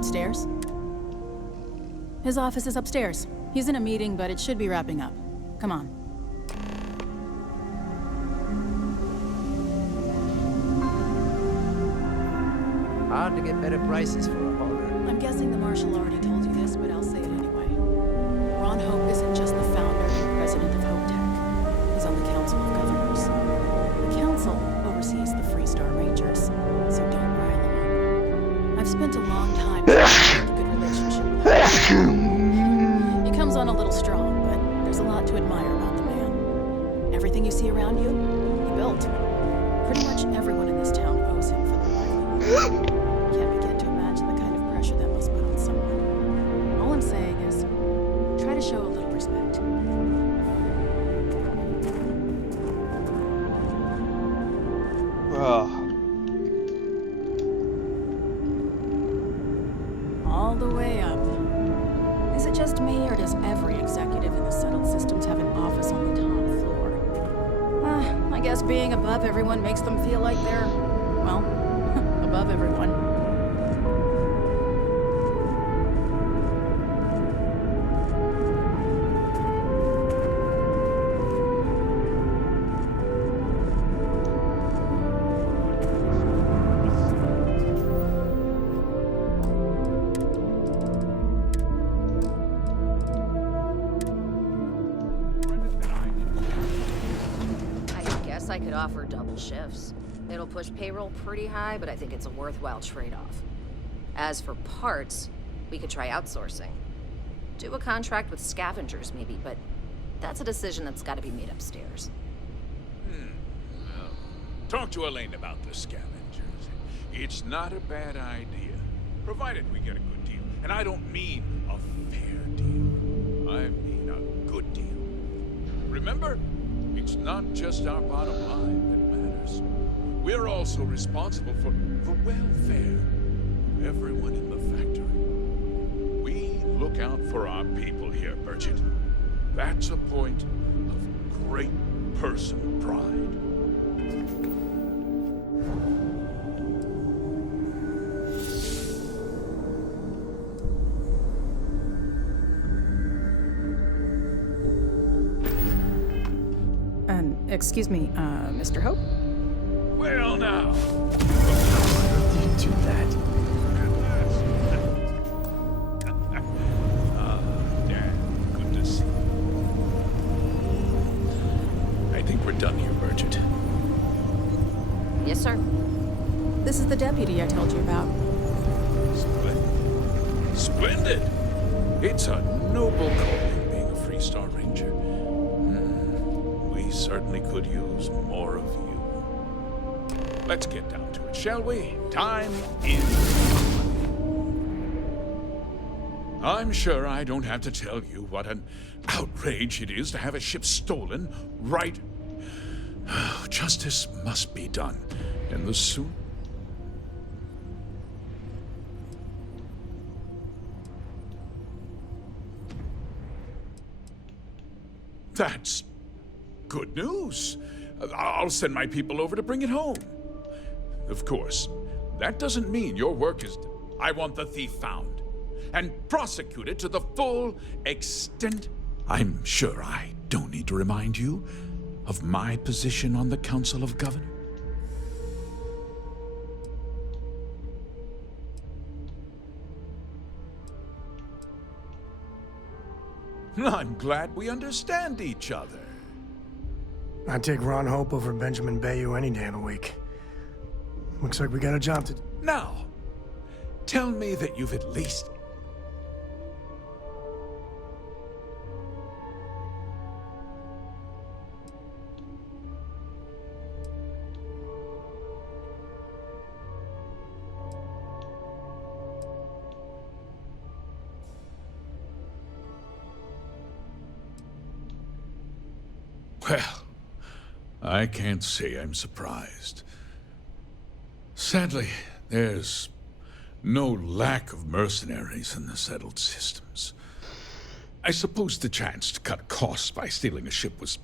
upstairs? His office is upstairs. He's in a meeting, but it should be wrapping up. Come on. Hard to get better prices for a horror. I'm guessing the Marshal already told you this, but I'll say it anyway. Ron Hope isn't just the founder and president of Hope Tech. He's on the Council of Governors. The Council oversees the Freestar Rangers, so don't rile him up. I've spent a long time trying to build a good relationship with him. He comes on a little strong, but there's a lot to admire about the man. Everything you see around you, he built. Pretty much everyone in this town owes him for their livelihood. Can't begin to imagine the kind of pressure that must put on someone. All I'm saying is, try to show a little respect. All the way up. Is it just me, or does every executive in the settled systems have an office on the top floor? I guess being above everyone makes them feel like they're, well, above everyone. I could offer double shifts. It'll push payroll pretty high, but I think it's a worthwhile trade-off. As for parts, we could try outsourcing. Do a contract with scavengers, maybe, but that's a decision that's got to be made upstairs. Well, talk to Elaine about the scavengers. It's not a bad idea, provided we get a good deal. And I don't mean a fair deal. I mean a good deal. Remember? It's not just our bottom line that matters. We're also responsible for the welfare of everyone in the factory. We look out for our people here, Bridget. That's a point of great personal pride. Excuse me, Mr. Hope? Well, now. You do that. Dan, good to see you. I think we're done here, Bridget. Yes, sir. This is the deputy I told you about. Splendid. Splendid! It's a noble calling being a Freestar Ranger. We certainly could use more of you. Let's get down to it, shall we? Time is money. I'm sure I don't have to tell you what an outrage it is to have a ship stolen, right? Justice must be done, and the sooner. That's good news. I'll send my people over to bring it home. Of course, that doesn't mean your work is... I want the thief found and prosecuted to the full extent. I'm sure I don't need to remind you of my position on the Council of Governors. I'm glad we understand each other. I'd take Ron Hope over Benjamin Bayou any day of the week. Looks like we got a job to do. Now, tell me that you've at least... Well, I can't say I'm surprised. Sadly, there's no lack of mercenaries in the settled systems. I suppose the chance to cut costs by stealing a ship was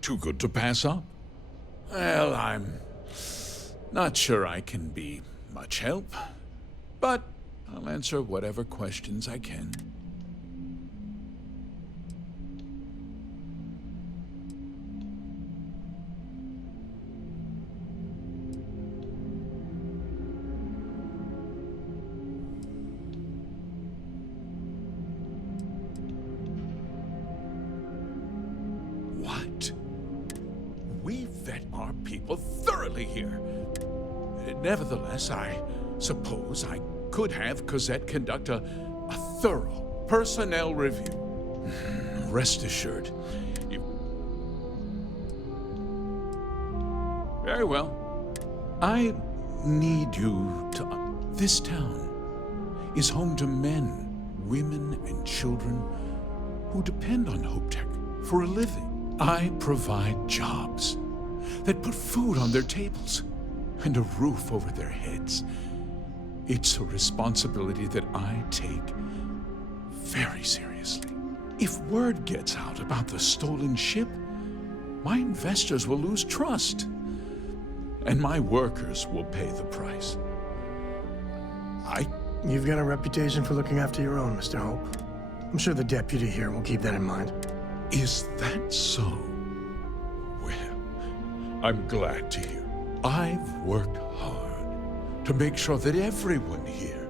too good to pass up. Well, I'm not sure I can be much help, but I'll answer whatever questions I can. What? We vet our people thoroughly here. Nevertheless, I suppose I could have Cosette conduct a thorough personnel review. Rest assured, you... Very well. I need you to... This town is home to men, women, and children who depend on Hope Tech for a living. I provide jobs that put food on their tables and a roof over their heads. It's a responsibility that I take very seriously. If word gets out about the stolen ship, my investors will lose trust, and my workers will pay the price. You've got a reputation for looking after your own, Mr. Hope. I'm sure the deputy here will keep that in mind. Is that so? Well, I'm glad to hear. I've worked hard to make sure that everyone here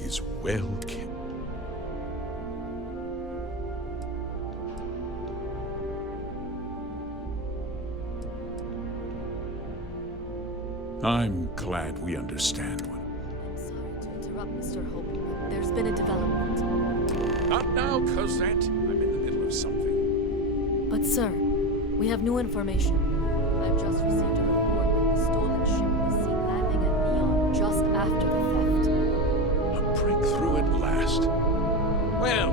is well kept. I'm glad we understand one. I'm sorry to interrupt, Mr. Hope. There's been a development. Not now, Cosette. I'm in the middle of something. But, sir, we have new information. I've just received a report that the stolen ship was seen landing at Neon just after the theft. A breakthrough at last. Well,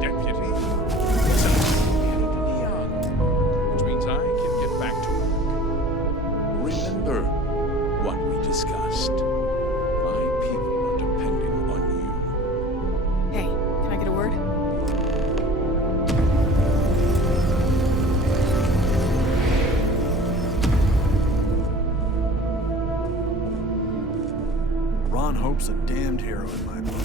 Deputy, it's headed to Neon, which means I can get back to work. Remember what we discussed. My people are depending on you. Hey, can I get a word? Ron Hope's a damned hero in my book.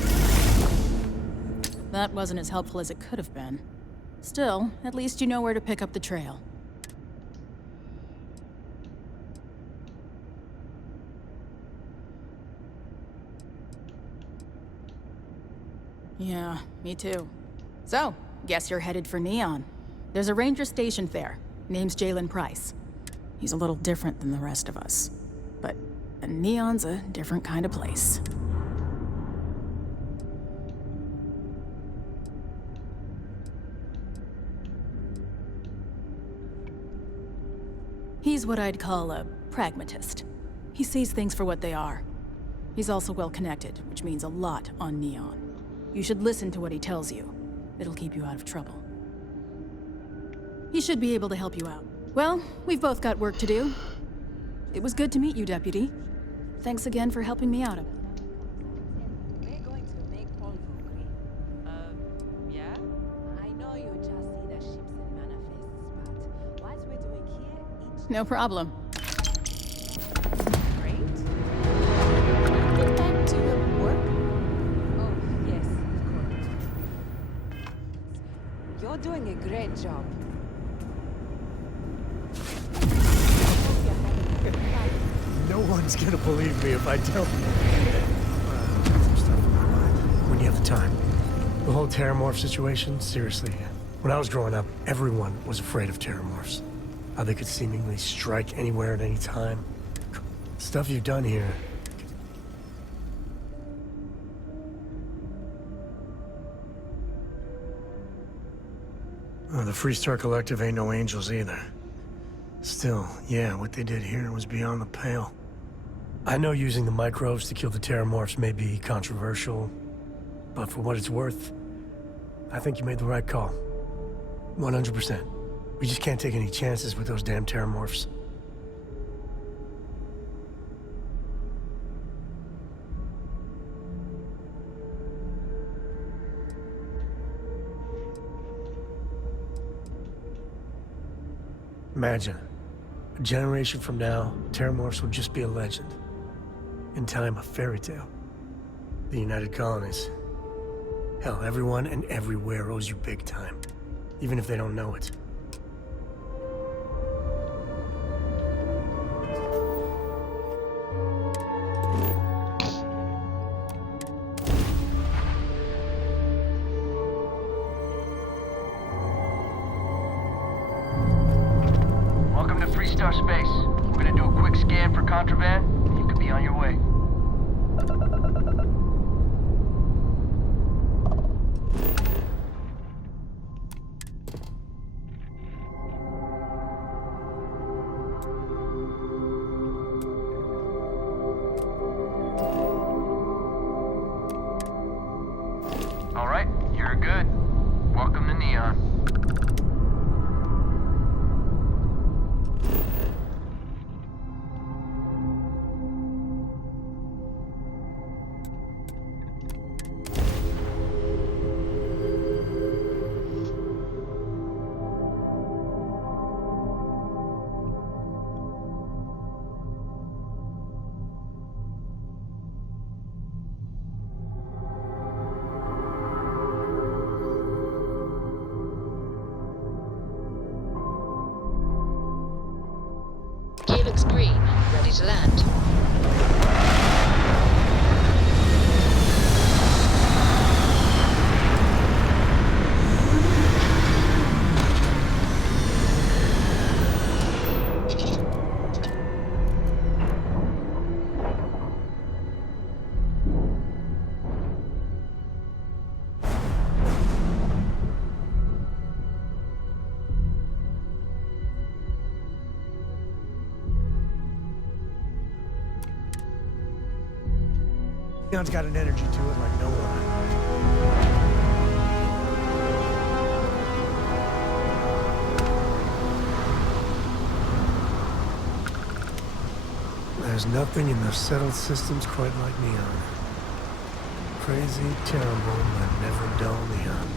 That wasn't as helpful as it could have been. Still, at least you know where to pick up the trail. Yeah, me too. So, guess you're headed for Neon. There's a ranger stationed there. Name's Jalen Price. He's a little different than the rest of us. But Neon's a different kind of place. He's what I'd call a pragmatist. He sees things for what they are. He's also well-connected, which means a lot on Neon. You should listen to what he tells you. It'll keep you out of trouble. He should be able to help you out. Well, we've both got work to do. It was good to meet you, Deputy. Thanks again for helping me out a bit. We're going to make Paul hungry. Yeah? I know you just see the ships and manifests, but what we're doing here, each No problem. great. Get back to work? Oh, yes, of course. You're doing a great job. No one's gonna believe me if I tell you. Some stuff in my mind. When you have the time. The whole terramorph situation, seriously. When I was growing up, everyone was afraid of terramorphs. How they could seemingly strike anywhere at any time. Stuff you've done here. Oh, the Freestar Collective ain't no angels either. Still, yeah, what they did here was beyond the pale. I know using the microbes to kill the terramorphs may be controversial, but for what it's worth, I think you made the right call. 100%. We just can't take any chances with those damn terramorphs. Imagine, a generation from now, terramorphs will just be a legend. In time, a fairy tale. The United Colonies. Hell, everyone and everywhere owes you big time. Even if they don't know it. Welcome to Freestar Space. We're gonna do a quick scan for contraband, and you could be on your way. All right, you're good. Welcome to Neon. Gear looks green. Ready to land. Neon's got an energy to it like no other. There's nothing in the settled systems quite like Neon. Crazy, terrible, but never dull Neon.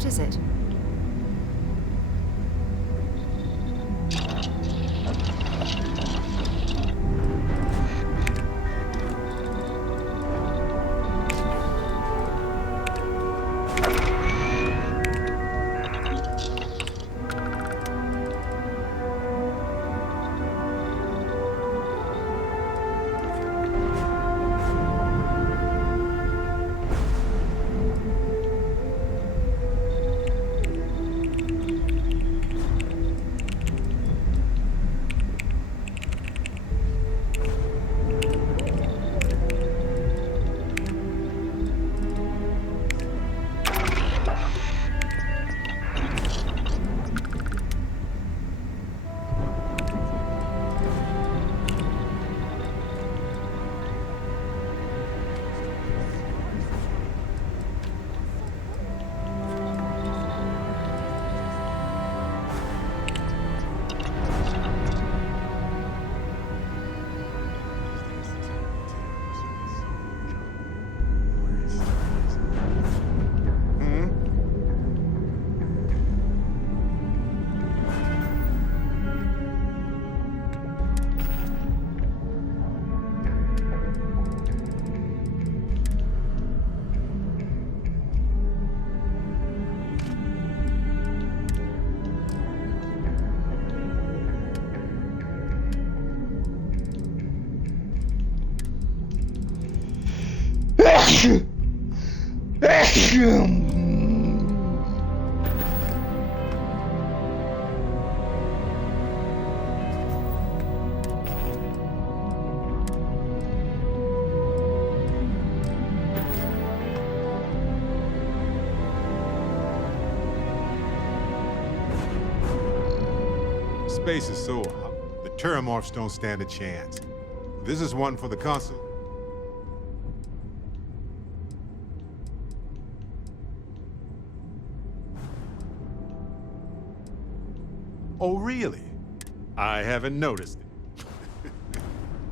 What is it? Space is so hot, the Terramorphs don't stand a chance. This is one for the Consul. Oh, really? I haven't noticed it.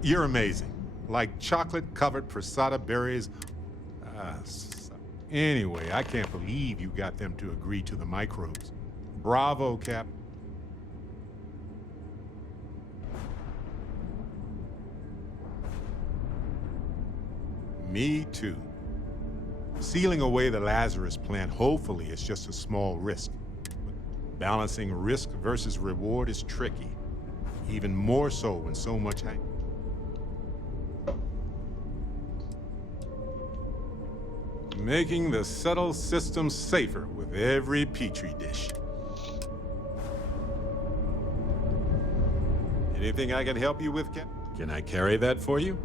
You're amazing. Like chocolate-covered prasada berries. Anyway, I can't believe you got them to agree to the microbes. Bravo, Cap. Me too. Sealing away the Lazarus plant hopefully is just a small risk. But balancing risk versus reward is tricky. Even more so when so much making the subtle system safer with every petri dish. Anything I can help you with, Cap? Can I carry that for you?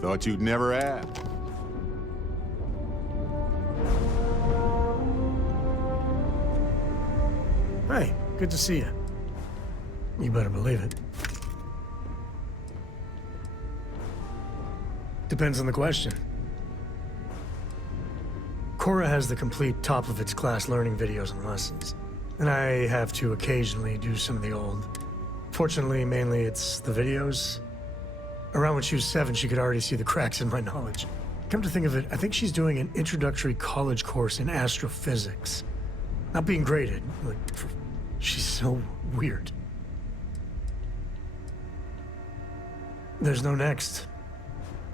Thought you'd never ask. Hey, good to see you. You better believe it. Depends on the question. Cora has the complete top-of-its-class learning videos and lessons. And I have to occasionally do some of the old. Fortunately, mainly it's the videos. Around when she was 7, she could already see the cracks in my knowledge. Come to think of it, I think she's doing an introductory college course in astrophysics. Not being graded, like, she's so weird. There's no next.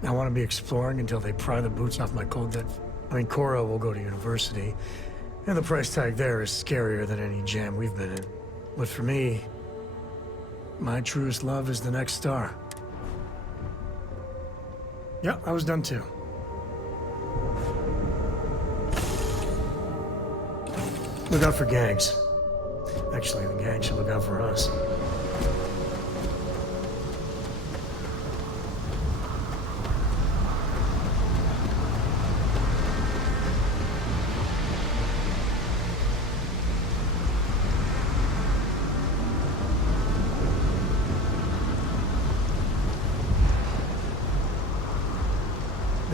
I want to be exploring until they pry the boots off my cold dead. I mean, Cora will go to university, and the price tag there is scarier than any jam we've been in. But for me, my truest love is the next star. Yeah, I was done too. Look out for gangs. Actually, the gang should look out for us.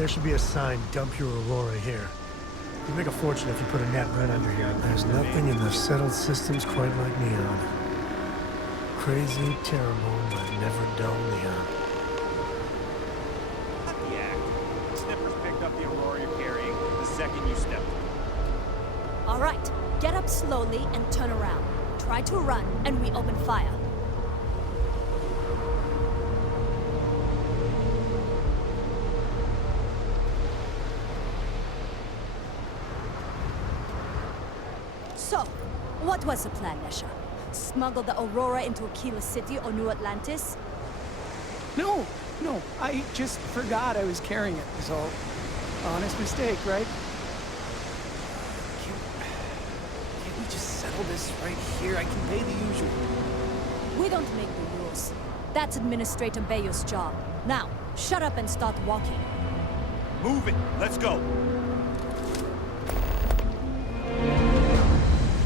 There should be a sign, dump your Aurora here. You'd make a fortune if you put a net right under here. There's nothing in the settled systems quite like Neon. Crazy, terrible, but never dull Neon. Cut the act. Snippers picked up the Aurora you're carrying the second you stepped on. All right, get up slowly and turn around. Try to run, and we open fire. So, what was the plan, Nesha? Smuggle the Aurora into Aquila City or New Atlantis? No, I just forgot I was carrying it, is all. Honest mistake, right? Can't we just settle this right here? I can pay the usual. We don't make the rules. That's Administrator Bayo's job. Now, shut up and start walking. Move it. Let's go.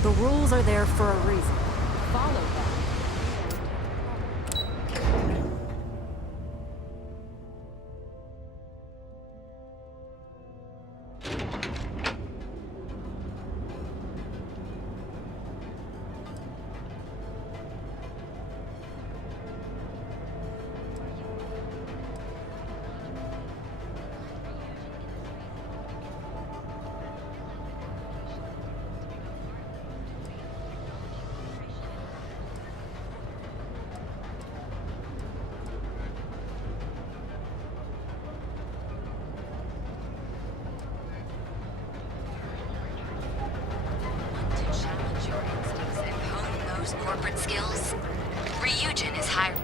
The rules are there for a reason. Follow them. Corporate skills. Ryujin is hiring.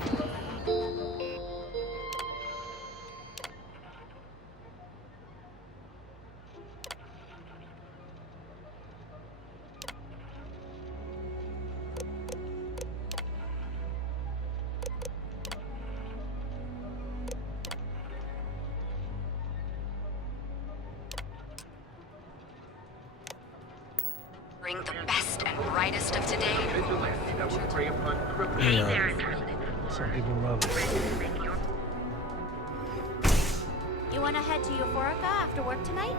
Bring the best and brightest of today. Some people love it. You want to head to Euphorica after work tonight?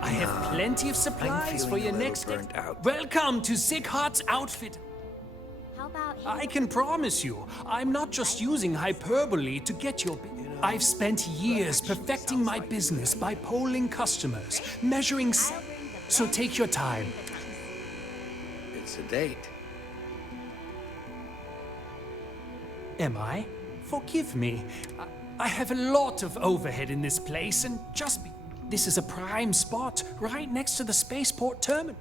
I have plenty of supplies for your next day. Welcome to Sickhart's outfit. How about you? I can promise you, I'm not just using hyperbole to get your... I've spent years perfecting my business by polling customers, measuring... So take your time. It's a date. Am I? Forgive me. I have a lot of overhead in this place, and this is a prime spot, right next to the spaceport terminal.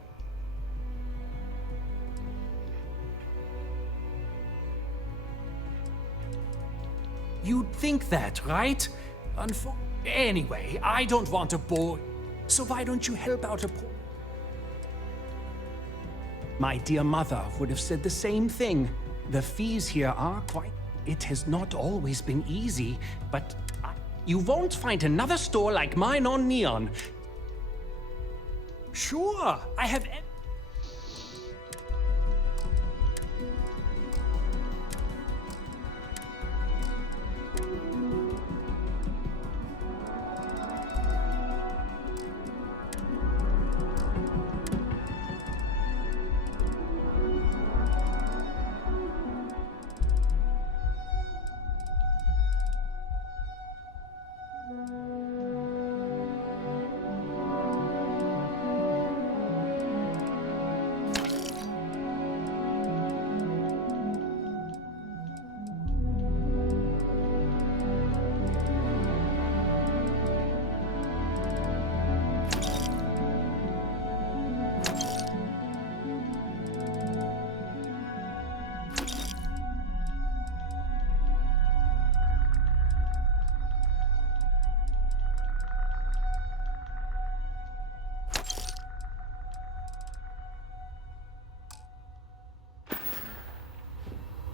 You'd think that, right? Anyway, I don't want to bore... So why don't you help out a poor... My dear mother would have said the same thing. The fees here are quite... It has not always been easy, but you won't find another store like mine on Neon. Sure, I have...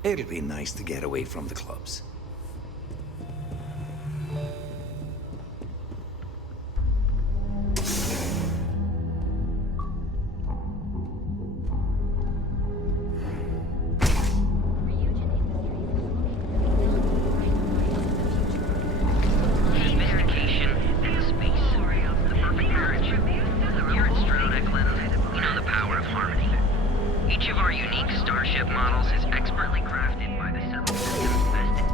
It'll be nice to get away from the clubs. Sophistication is models is expertly crafted by the several systems vested.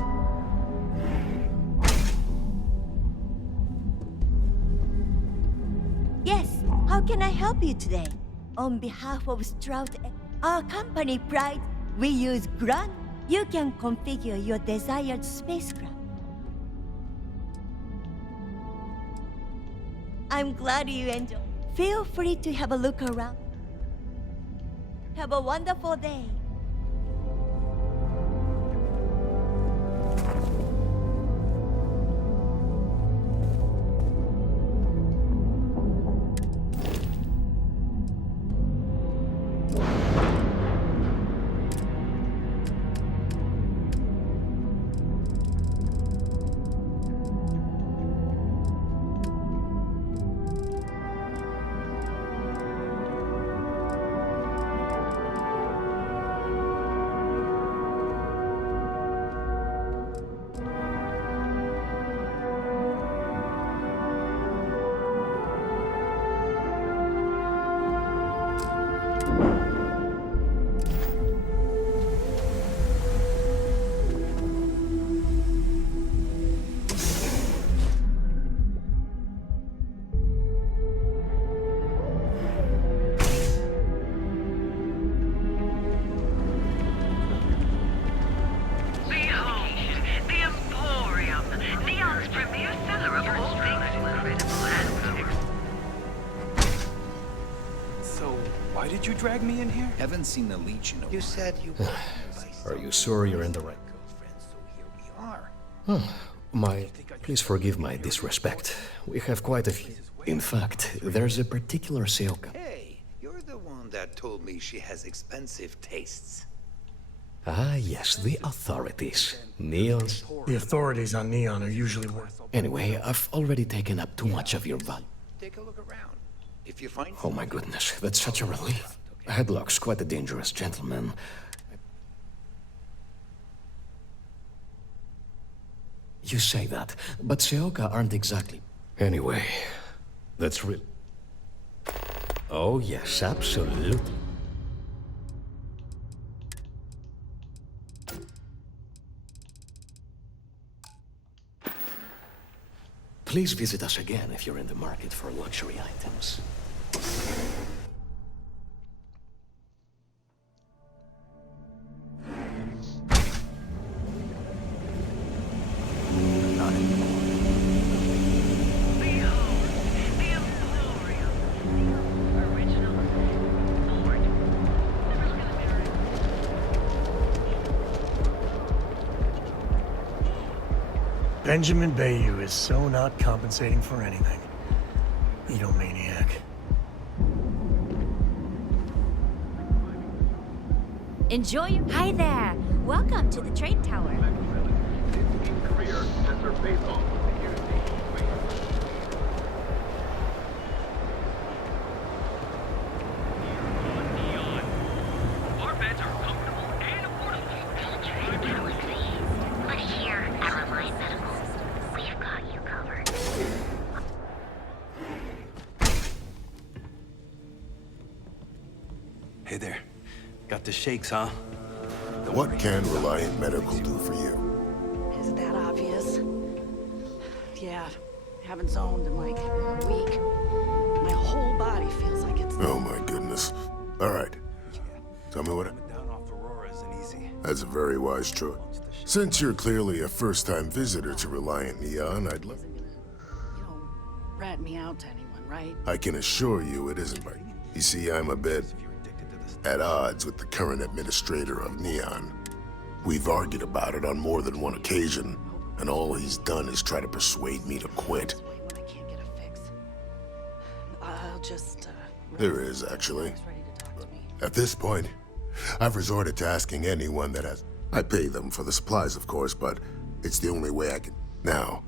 Yes, how can I help you today? On behalf of Stroud, our company Pride, we use Grunt. You can configure your desired spacecraft. I'm glad you enjoyed. Feel free to have a look around. Have a wonderful day. Why did you drag me in here? Haven't seen the leech in a while. You said you... Are you sure you're in the right? Please forgive my disrespect. We have quite a few. In fact, there's a particular Seoka. Hey, you're the one that told me she has expensive tastes. Ah, yes, the authorities. Neons. The authorities on Neon are usually worth. Anyway, I've already taken up too much of your value. Take a look around. If you find... Oh my goodness, that's such a relief. Headlock's quite a dangerous gentleman. You say that, but Seoka aren't exactly... Anyway, that's real. Oh yes, absolutely. Please visit us again if you're in the market for luxury items. Not anymore. Benjamin Bayou is so not compensating for anything. Edomaniac. Enjoy your... Hi there! Welcome to the trade tower. Hey there. Got the shakes, huh? What can Reliant Medical do for you? Is it that obvious? Yeah, haven't zoned in like a week. My whole body feels like it's... Oh my goodness. All right. Tell me what... Down off Aurora isn't easy. That's a very wise choice. Since you're clearly a first-time visitor to Reliant Neon, I'd love... You don't rat me out to anyone, right? I can assure you it isn't right. You see, I'm a bit... at odds with the current administrator of Neon. We've argued about it on more than one occasion, and all he's done is try to persuade me to quit. I'll just... There is, actually. At this point, I've resorted to asking anyone that has... I pay them for the supplies, of course, but it's the only way I can... Now,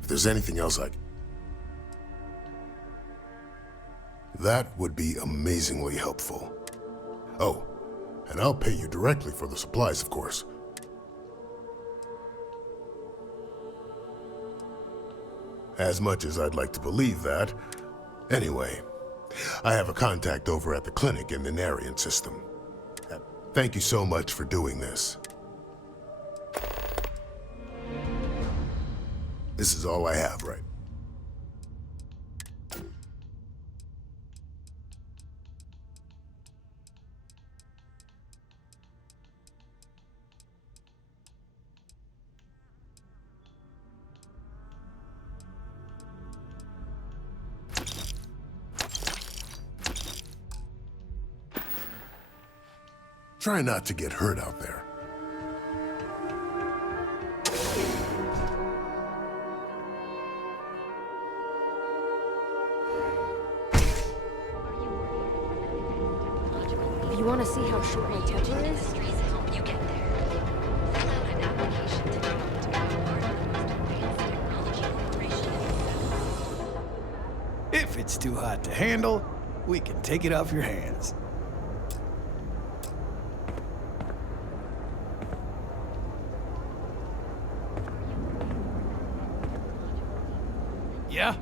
if there's anything else that would be amazingly helpful. Oh, and I'll pay you directly for the supplies, of course. As much as I'd like to believe that. Anyway, I have a contact over at the clinic in the Narian system. Thank you so much for doing this. This is all I have, right? Try not to get hurt out there. You want to see how short my temper is? If it's too hot to handle, we can take it off your hands. Yeah?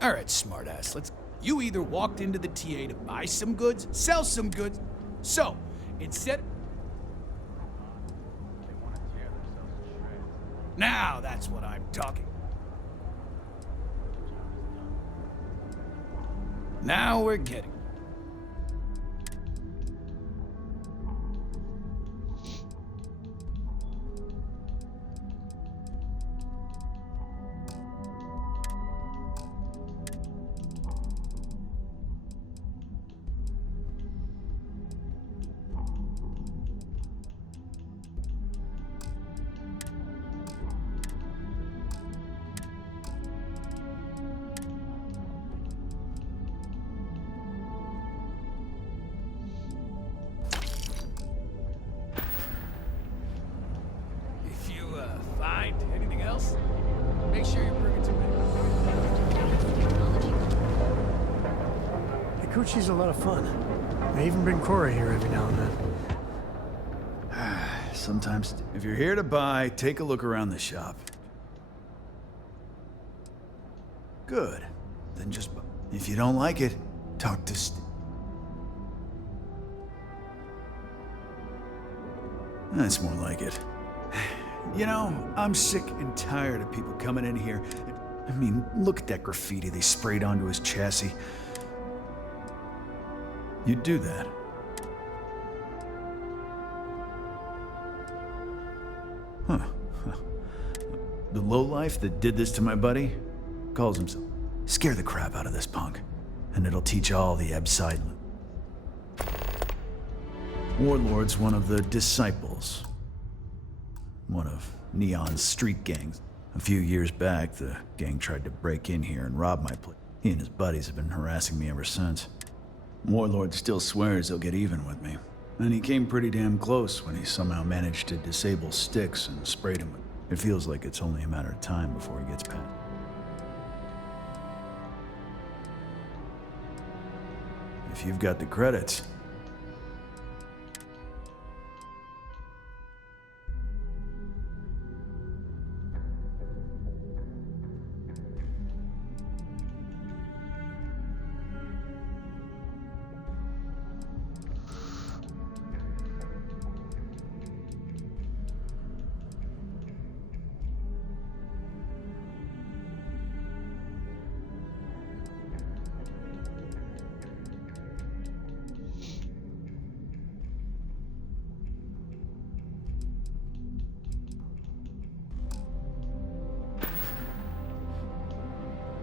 All right, smartass, let's... You either walked into the TA to buy some goods, sell some goods. So, instead... Now that's what I'm talking. Now we're getting... Find anything else? Make sure you bring it to me. Kikuchi's a lot of fun. I even bring Cora here every now and then. Sometimes, if you're here to buy, take a look around the shop. Good. Then just buy. If you don't like it, talk to That's more like it. You know, I'm sick and tired of people coming in here. I mean, look at that graffiti they sprayed onto his chassis. You'd do that. Huh. The lowlife that did this to my buddy calls himself. Scare the crap out of this punk, and it'll teach all the Abside. Warlord's one of the disciples. One of Neon's street gangs. A few years back, the gang tried to break in here and rob my place. He and his buddies have been harassing me ever since. Warlord still swears he'll get even with me. And he came pretty damn close when he somehow managed to disable Styx and sprayed him with. It feels like it's only a matter of time before he gets past. If you've got the credits.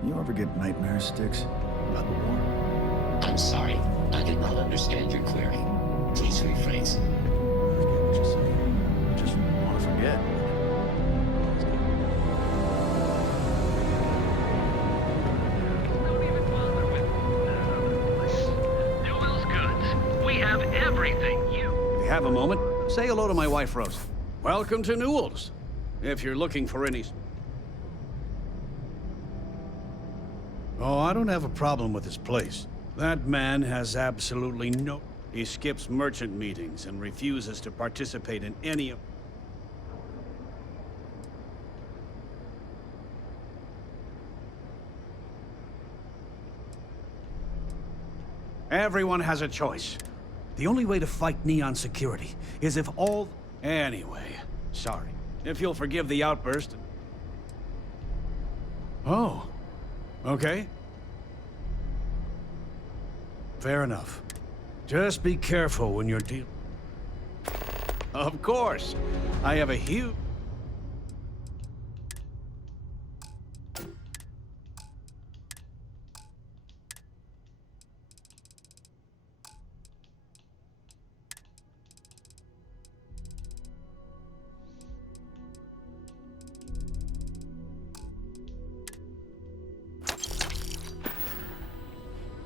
You ever get nightmares, Styx? About the war? I'm sorry. I did not understand your query. Please rephrase. I get what you're saying. I just want to forget. Newell's Goods. We have everything you... If you have a moment, say hello to my wife, Rose. Welcome to Newell's. If you're looking for any... Oh, I don't have a problem with this place. That man has absolutely no... He skips merchant meetings and refuses to participate in any of... Everyone has a choice. The only way to fight Neon security is if all... Anyway, sorry. If you'll forgive the outburst... Oh. Okay. Fair enough. Just be careful when you're dealing... Of course. I have a huge...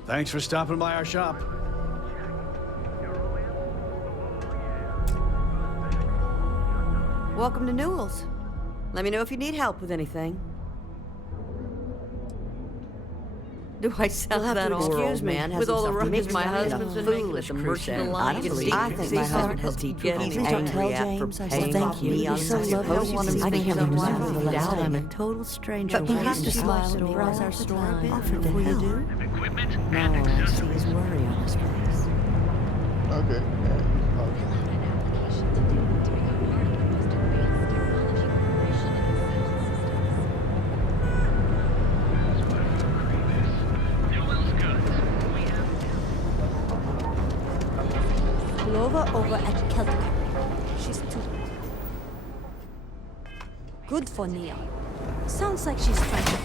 Thanks for stopping by our shop. Welcome to Newell's. Let me know if you need help with anything. Do I sound that excuse me, man? With all the ruckus my husband's been making at the merchant alliance. I think my husband has been getting angry at for paying off Neon. He's so lovely. I can't remember the last time a total stranger has to smile and browse our store a bit before you do. Now all I see is worry on his face. Okay. Clover over at Celtic. She's too... good for Neon. Sounds like she's trying to...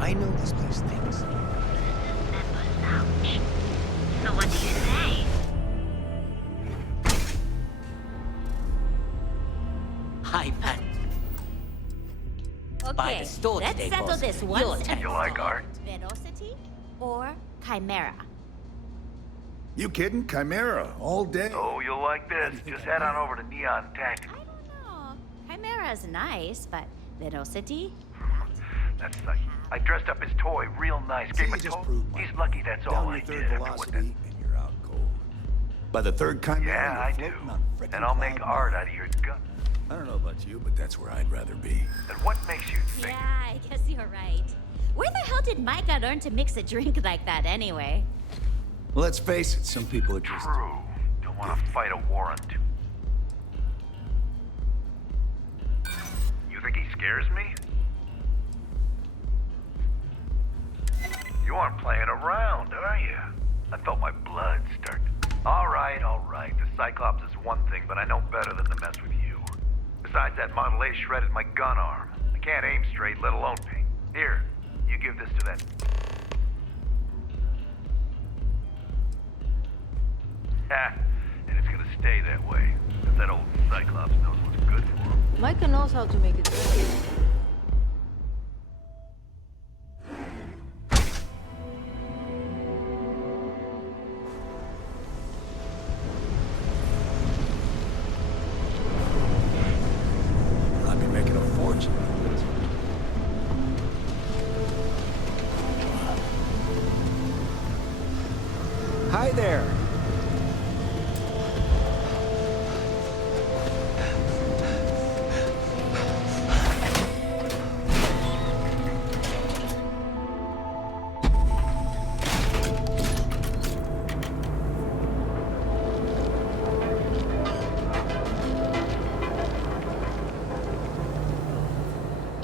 I know this place stinks. So what do you say? Hi, Pat. By Okay, the store let's today, settle boss. this Your once turn. and You for like all. art? Velocity or Chimera? You kidding? Chimera, all day. Oh, you'll like this. Just head on over to Neon Tech. Oh, Chimera's nice, but Velocity? That's like, I dressed up his toy real nice. Gave him a toy. He's lucky that's all I did after what that... By the third Chimera, Yeah, I do. And I'll make art out of your gun. I don't know about you, but that's where I'd rather be. Then what makes you think? Yeah, I guess you're right. Where the hell did Micah learn to mix a drink like that anyway? Well, let's face it, some people are just... True. Don't want to fight a warrant. You think he scares me? You aren't playing around, are you? I felt my blood start. All right. The Cyclops is one thing, but I know better than to mess with you. Besides, that Model A shredded my gun arm. I can't aim straight, let alone paint. Here, you give this to that. Ha! And it's gonna stay that way. If that old Cyclops knows what's good for him. Micah knows how to make it work. I'd be making a fortune. Hi there.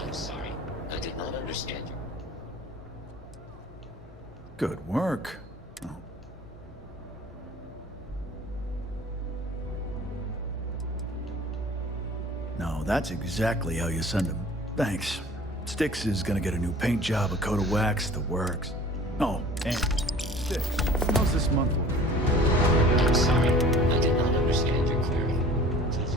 I'm sorry. I did not understand you. Good work. No, that's exactly how you send them. Thanks. Styx is gonna get a new paint job, a coat of wax, the works. Oh, and Styx, how's this month looking? I'm sorry. I did not understand your query. Please.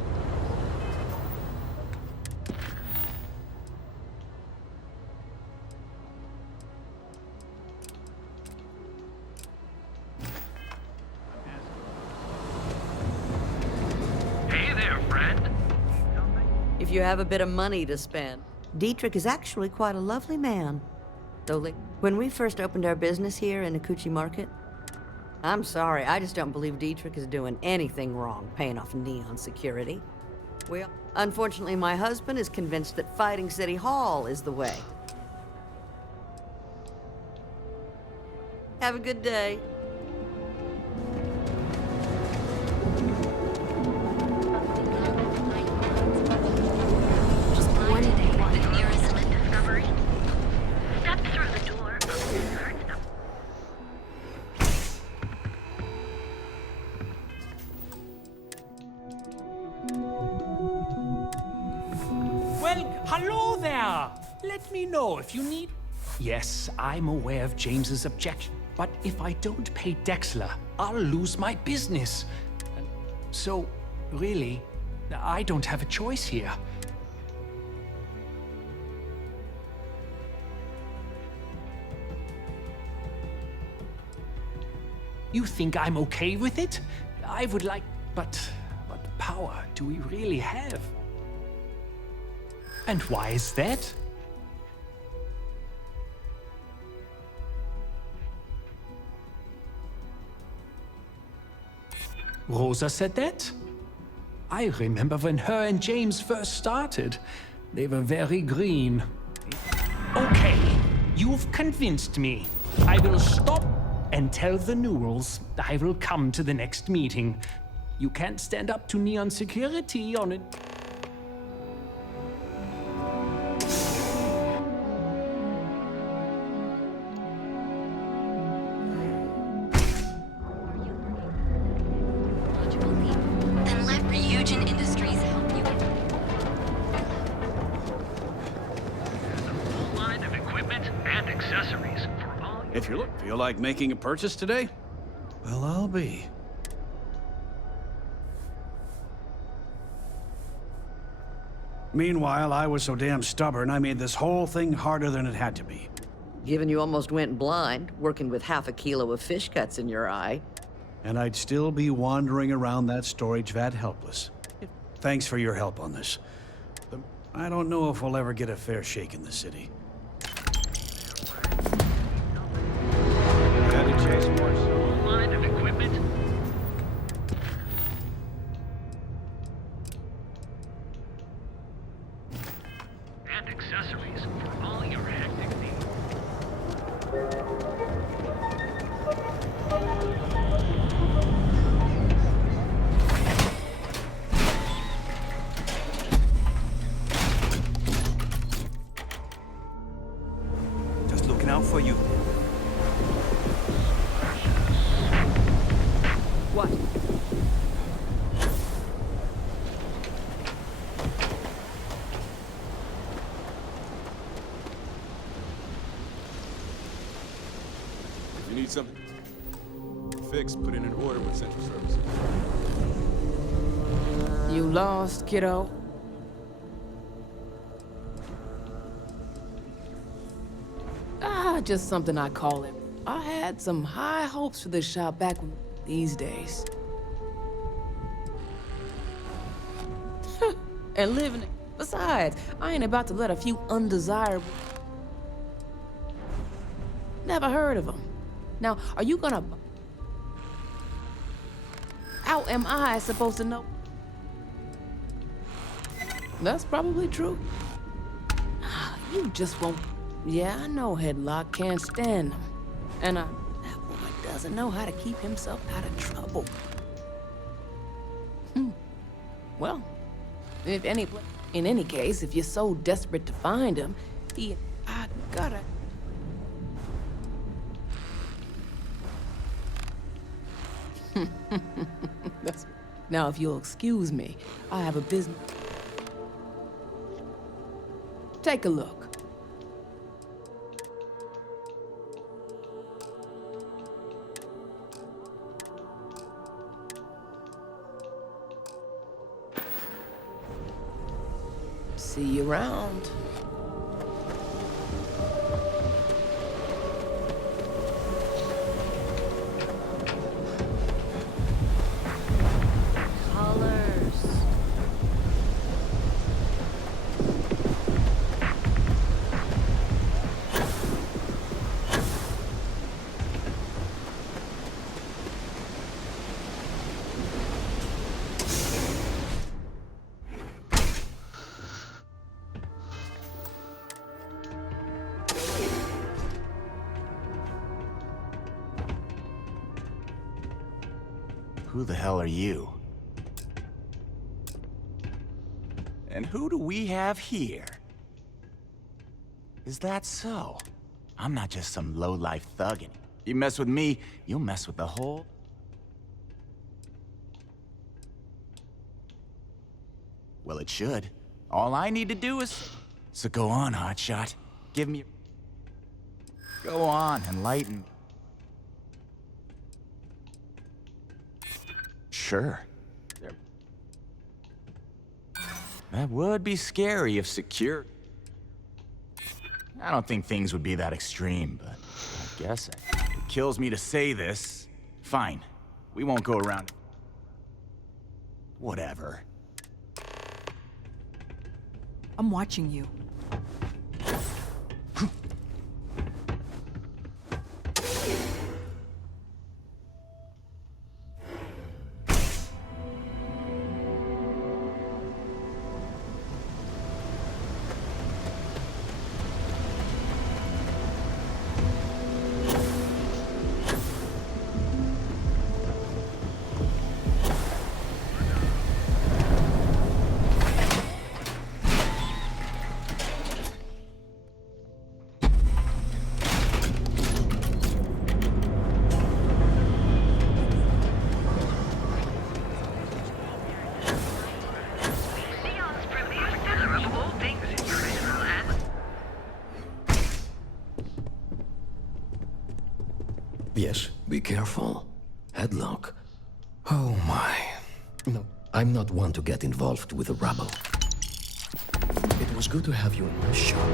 friend? If you have a bit of money to spend. Dietrich is actually quite a lovely man. Though, when we first opened our business here in Akuchi Market, I'm sorry, I just don't believe Dietrich is doing anything wrong paying off Neon security. Well, unfortunately, my husband is convinced that fighting City Hall is the way. Have a good day. Just one day, the nearest lit discovery. Step through the door of the Well, hello there! Let me know if you need... Yes, I'm aware of James's objection, but if I don't pay Dexler, I'll lose my business. So, really, I don't have a choice here. You think I'm okay with it? I would like... But what power do we really have? And why is that? Rosa said that? I remember when her and James first started. They were very green. Okay, you've convinced me. I will stop and tell the Newells I will come to the next meeting. You can't stand up to Neon security on it. If you feel like making a purchase today, well, I'll be. Meanwhile, I was so damn stubborn, I made this whole thing harder than it had to be. Given you almost went blind, working with half a kilo of fish cuts in your eye. And I'd still be wandering around that storage vat helpless. Thanks for your help on this. I don't know if we'll ever get a fair shake in the city. Line of equipment. And accessories for all your hectic needs. Just looking out for you. What? If you need something fixed, put in an order with Central Services. You lost, kiddo? Just something I call it. I had some high hopes for this shop back when... these days. And living it. Besides, I ain't about to let a few undesirable... Never heard of them. Now, are you gonna... How am I supposed to know? That's probably true. You just won't... Yeah, I know Headlock can't stand them. And that boy doesn't know how to keep himself out of trouble. Well, in any case, if you're so desperate to find him, I gotta... Now, if you'll excuse me, I have a business. Take a look. See you around. Colors. Who the hell are you? And who do we have here? Is that so? I'm not just some low-life thug. You mess with me, you'll mess with the whole... Well, it should. All I need to do is... So go on, hotshot. Give me... Go on, enlighten me. Sure. That would be scary if secure. I don't think things would be that extreme, but I guess it kills me to say this. Fine. We won't go around. Whatever. I'm watching you. Yes, be careful. Headlock. Oh my. No, I'm not one to get involved with the rabble. It was good to have you in my shop.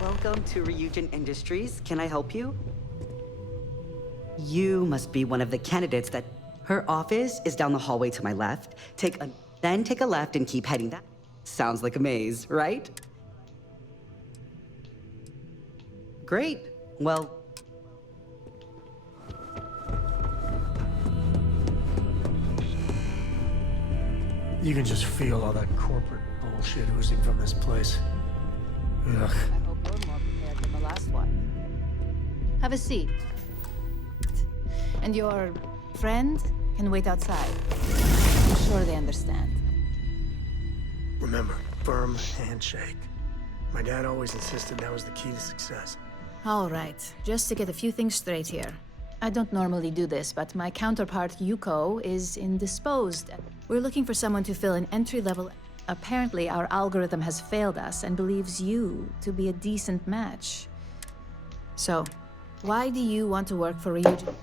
Welcome to Ryujin Industries. Can I help you? You must be one of the candidates that... Her office is down the hallway to my left. Then take a left and keep heading that. Sounds like a maze, right? Great. Well... You can just feel all that corporate bullshit oozing from this place. Ugh. I hope you're more prepared than the last one. Have a seat. And your friend can wait outside. I'm sure they understand. Remember, firm handshake. My dad always insisted that was the key to success. All right, just to get a few things straight here. I don't normally do this, but my counterpart, Yuko, is indisposed. We're looking for someone to fill an entry-level... Apparently, our algorithm has failed us and believes you to be a decent match. So, why do you want to work for Ryujin?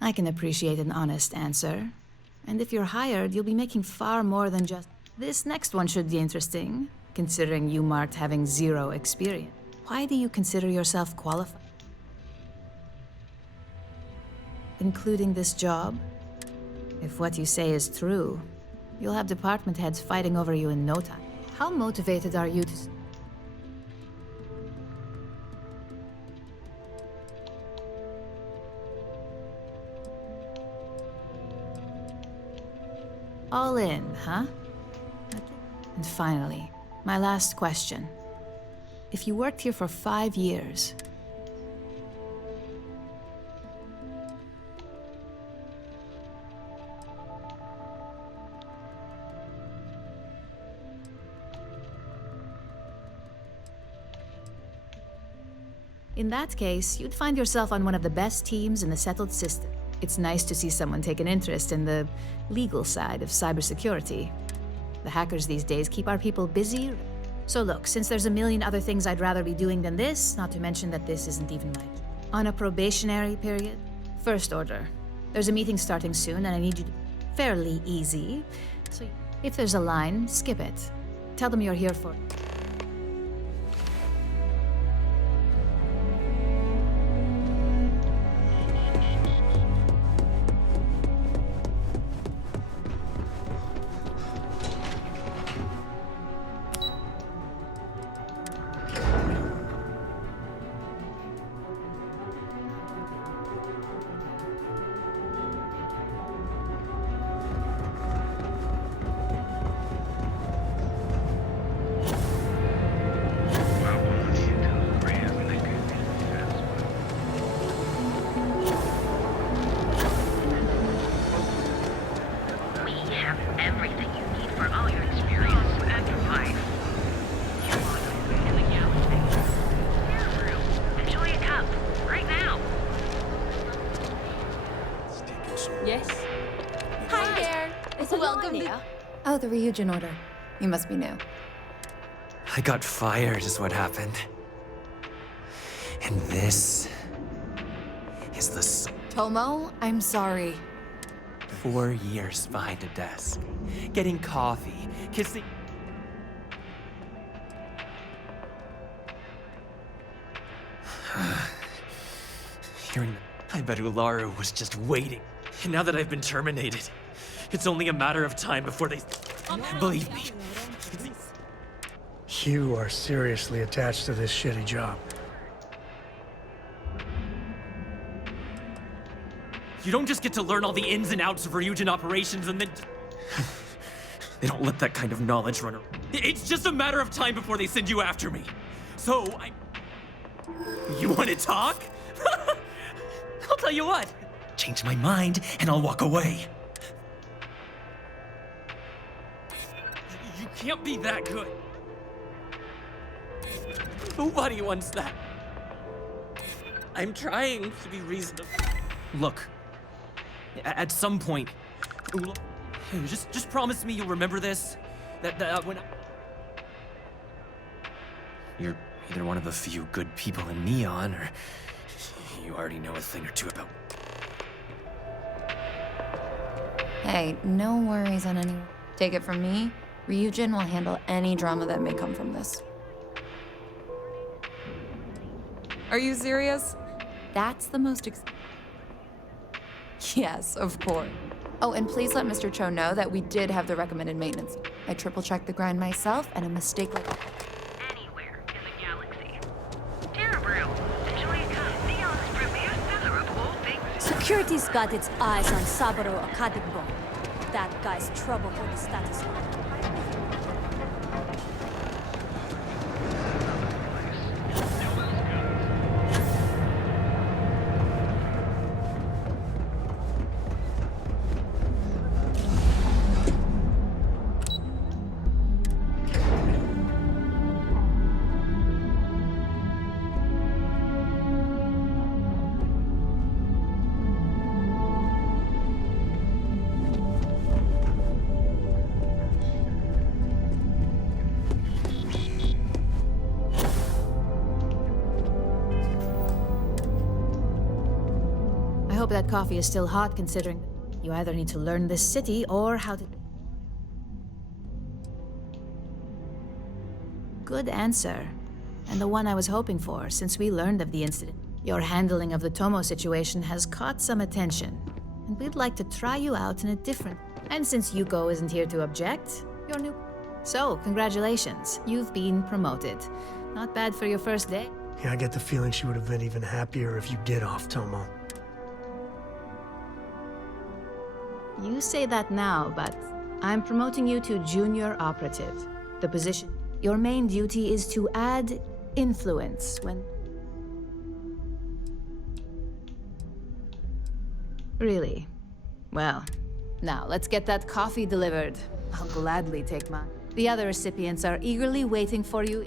I can appreciate an honest answer. And if you're hired, you'll be making far more than just... This next one should be interesting, considering you marked having 0 experience. Why do you consider yourself qualified? Including this job? If what you say is true, you'll have department heads fighting over you in no time. How motivated are you to... All in, huh? And finally, my last question. If you worked here for 5 years... In that case, you'd find yourself on one of the best teams in the settled system. It's nice to see someone take an interest in the legal side of cybersecurity. The hackers these days keep our people busy. So look, since there's a million other things I'd rather be doing than this, not to mention that this isn't even my... On a probationary period? First order. There's a meeting starting soon and I need you to... Fairly easy. So if there's a line, skip it. Tell them you're here for... Oh, the Ryujin order. You must be new. I got fired is what happened. And this is the... Tomo, I'm sorry. 4 years behind a desk. Getting coffee, kissing... Hearing... I bet Ularu was just waiting. And now that I've been terminated, it's only a matter of time before they... Believe me. You are seriously attached to this shitty job. You don't just get to learn all the ins and outs of Ryujin operations and then... They don't let that kind of knowledge run around. It's just a matter of time before they send you after me. So, You want to talk? I'll tell you what. Change my mind and I'll walk away. You can't be that good. Nobody wants that. I'm trying to be reasonable. Look, at some point, just promise me you'll remember this. That when you're either one of the few good people in Neon, or you already know a thing or two about. Hey, no worries on any... Take it from me, Ryujin will handle any drama that may come from this. Are you serious? That's the most Yes, of course. Oh, and please let Mr. Cho know that we did have the recommended maintenance. I triple-checked the grind myself, and a mistake like... Anywhere in the galaxy. Terrible. Enjoy a cup. Neon's premier seller of all things. Security's got its eyes on Saburo Akadikbo. That guy's trouble for the status quo. hope that coffee is still hot, considering you either need to learn this city or how to... Good answer. And the one I was hoping for, since we learned of the incident. Your handling of the Tomo situation has caught some attention, and we'd like to try you out in a different... And since Yuko isn't here to object, you're new... So, congratulations. You've been promoted. Not bad for your first day. Yeah, I get the feeling she would have been even happier if you did off Tomo. You say that now, but I'm promoting you to junior operative. The position. Your main duty is to add influence when... Really? Well, now let's get that coffee delivered. I'll gladly take mine. The other recipients are eagerly waiting for you.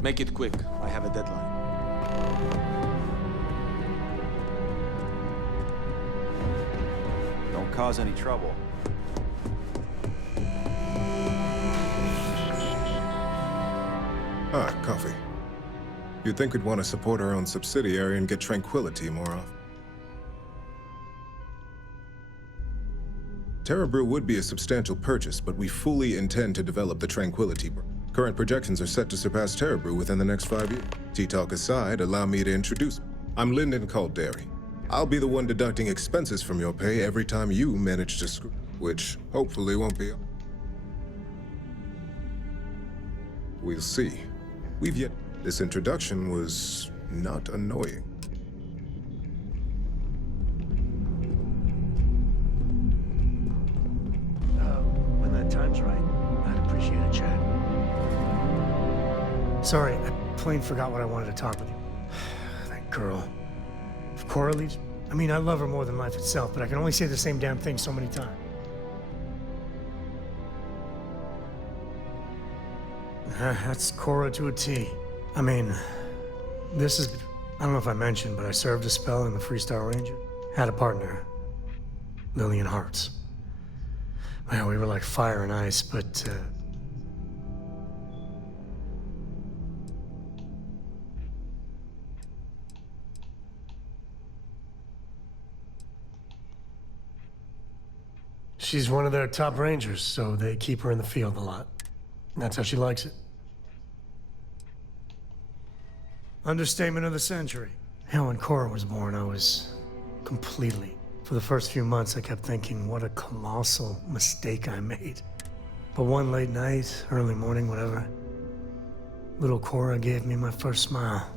Make it quick. I have a deadline. Don't cause any trouble. Ah, coffee. You'd think we'd want to support our own subsidiary and get tranquility more often. Terra Brew would be a substantial purchase, but we fully intend to develop the Tranquility brand. Current projections are set to surpass Terra Brew within the next 5 years. Tea-talk aside, allow me to introduce. I'm Lyndon Calderi. I'll be the one deducting expenses from your pay every time you manage to screw, which hopefully won't be. We'll see. We've yet... This introduction was not annoying. When that time's right, I'd appreciate a chat. Sorry, I plain forgot what I wanted to talk with you. That girl. If Cora leaves... I mean, I love her more than life itself, but I can only say the same damn thing so many times. That's Cora to a T. I mean, this is... I don't know if I mentioned, but I served a spell in the Freestar Ranger. Had a partner. Lillian Hartz. Well, we were like fire and ice, but, she's one of their top rangers, so they keep her in the field a lot. That's how she likes it. Understatement of the century. Hell, when Cora was born, I was completely... For the first few months, I kept thinking, what a colossal mistake I made. But one late night, early morning, whatever, little Cora gave me my first smile.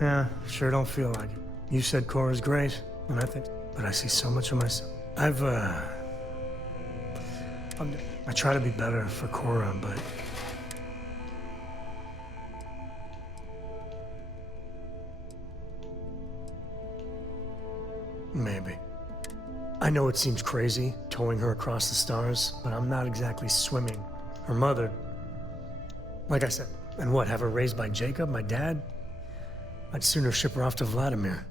Yeah, sure don't feel like it. You said Cora's great, and I think... But I see so much of myself. I try to be better for Cora, but... Maybe. I know it seems crazy, towing her across the stars, but I'm not exactly swimming. Her mother... Like I said, and what, have her raised by Jacob, my dad? I'd sooner ship her off to Vladimir.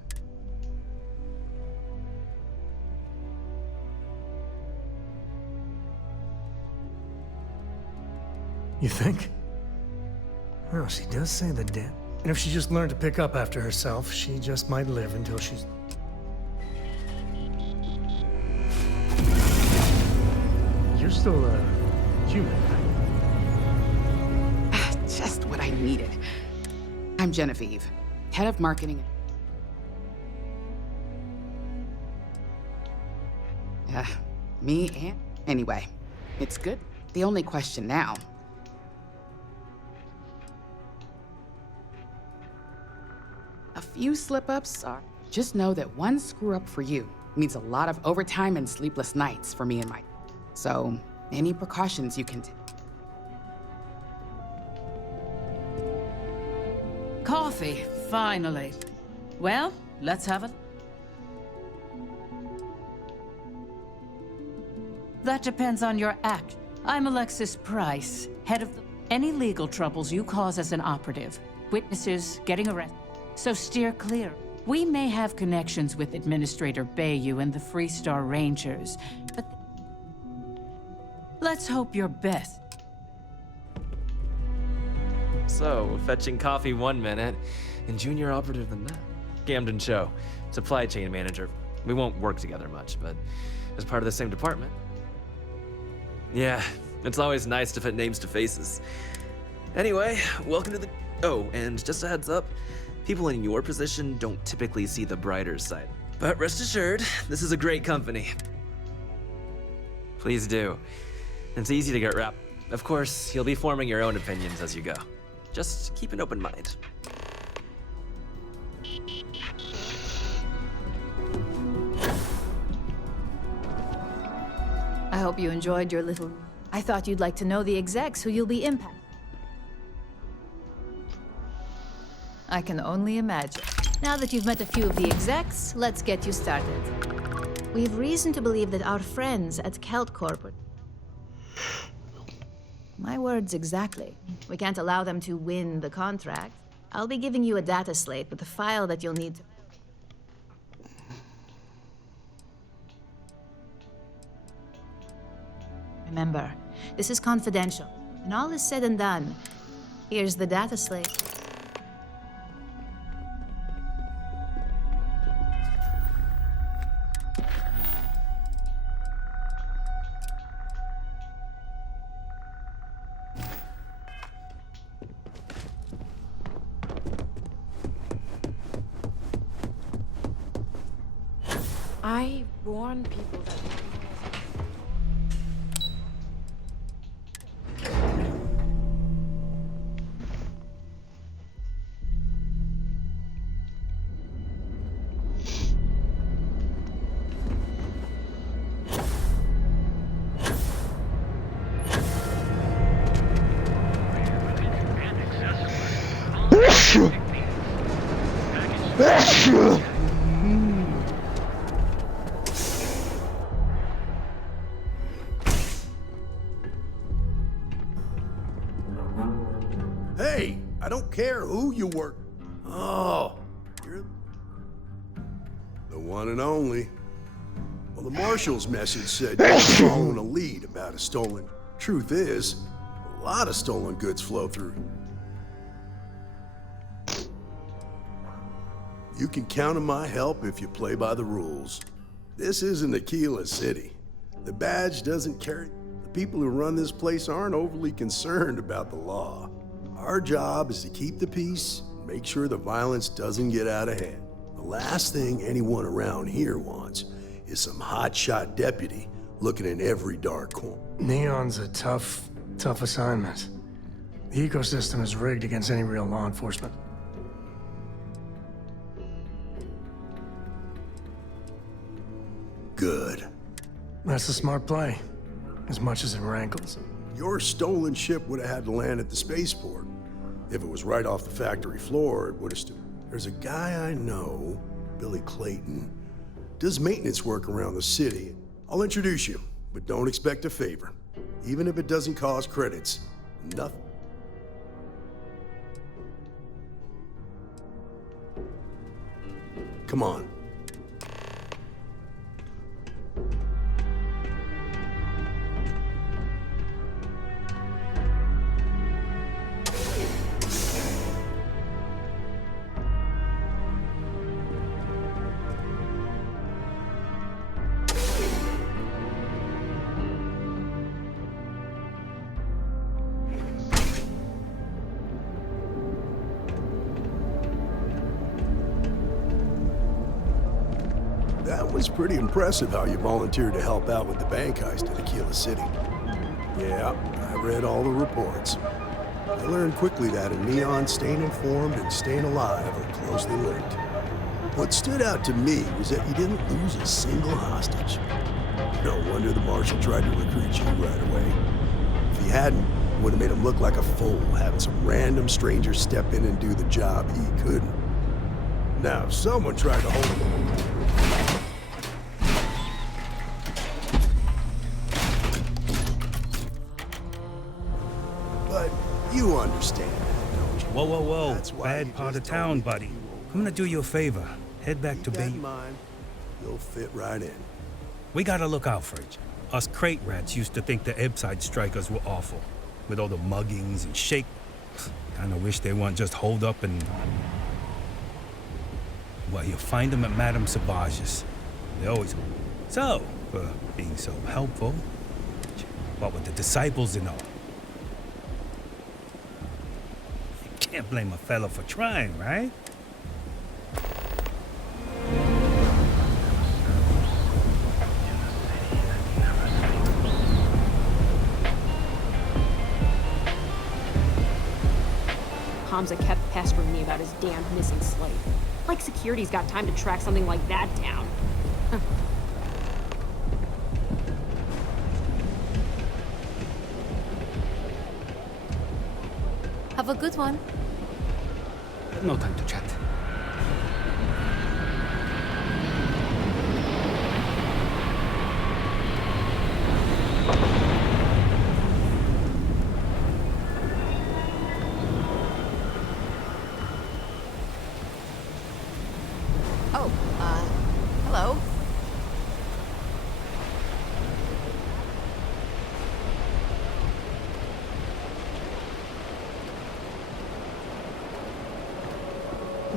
You think? Well, she does say the dead. And if she just learned to pick up after herself, she just might live until she's... You're still, human, right? Just what I needed. I'm Genevieve, head of marketing. Me and... Anyway, it's good. The only question now... A few slip-ups are... Just know that one screw-up for you means a lot of overtime and sleepless nights for me and my... So, any precautions you can take. Coffee, finally. Well, let's have it. That depends on your act. I'm Alexis Price, head of the... Any legal troubles you cause as an operative, witnesses, getting arrested, so steer clear. We may have connections with Administrator Bayou and the Freestar Rangers, but let's hope you're best. So, fetching coffee 1 minute, and junior operative the next. Camden Cho, supply chain manager. We won't work together much, but as part of the same department. Yeah, it's always nice to put names to faces. Anyway, welcome to the... Oh, and just a heads up, people in your position don't typically see the brighter side. But rest assured, this is a great company. Please do. It's easy to get wrapped. Of course, you'll be forming your own opinions as you go. Just keep an open mind. I hope you enjoyed your little... I thought you'd like to know the execs who you'll be impacting. I can only imagine. Now that you've met a few of the execs, let's get you started. We have reason to believe that our friends at Kelt Corporate... My words exactly. We can't allow them to win the contract. I'll be giving you a data slate with a file that you'll need to... Remember, this is confidential. When all is said and done, here's the data slate. I warn people that... Hey, I don't care who you work. Oh, you're the one and only. Well, the marshal's message said you were following a lead about a stolen. Truth is, a lot of stolen goods flow through. You can count on my help if you play by the rules. This isn't Aquila City. The badge doesn't carry. The people who run this place aren't overly concerned about the law. Our job is to keep the peace and make sure the violence doesn't get out of hand. The last thing anyone around here wants is some hotshot deputy looking in every dark corner. Neon's a tough assignment. The ecosystem is rigged against any real law enforcement. Good. That's a smart play, as much as it rankles. Your stolen ship would have had to land at the spaceport. If it was right off the factory floor, it would have stood. There's a guy I know, Billy Clayton, does maintenance work around the city. I'll introduce you, but don't expect a favor. Even if it doesn't cost credits, nothing. Come on. That was pretty impressive how you volunteered to help out with the bank heist at Aquila City. Yeah, I read all the reports. I learned quickly that in Neon, staying informed and staying alive are closely linked. What stood out to me was that you didn't lose a single hostage. No wonder the Marshal tried to recruit you right away. If he hadn't, it would have made him look like a fool, having some random stranger step in and do the job he couldn't. Now, if someone tried to hold him... But you understand that, don't you? Whoa, whoa, whoa. That's why Bad you part just of town, told me buddy. you I'm gonna do you a favor. Head back to Keep that Bay. in mind. You'll fit right in. We gotta look out for each other. Us crate rats used to think the Ebbside strikers were awful. With all the muggings and shake... Kinda wish they weren't just holed up and... Well, you'll find them at Madame Savage's. They always... So, for being so helpful, what with the disciples and all. You can't blame a fellow for trying, right? Hamza kept pestering me about his damned missing slave. Like security's got time to track something like that down. Have a good one. No time to chat. Oh, hello.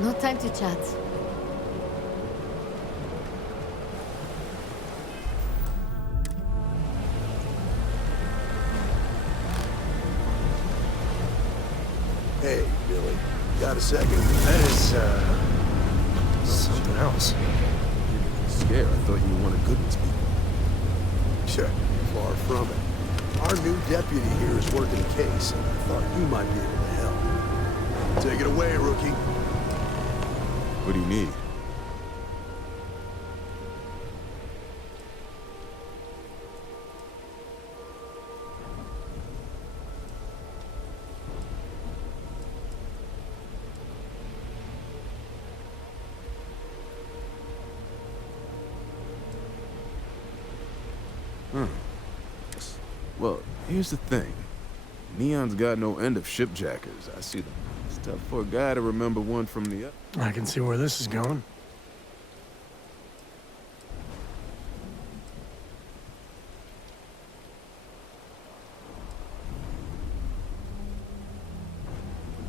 No time to chat. Hey, Billy. Got a second? That is, something else. You're scared. I thought you were one of Goodman's people. Sure, far from it. Our new deputy here is working a case, and I thought you might be able to help. Take it away, rookie. What do you need? Well, here's the thing. Neon's got no end of shipjackers. I see them. It's tough for a guy to remember one from the other. I can see where this is going.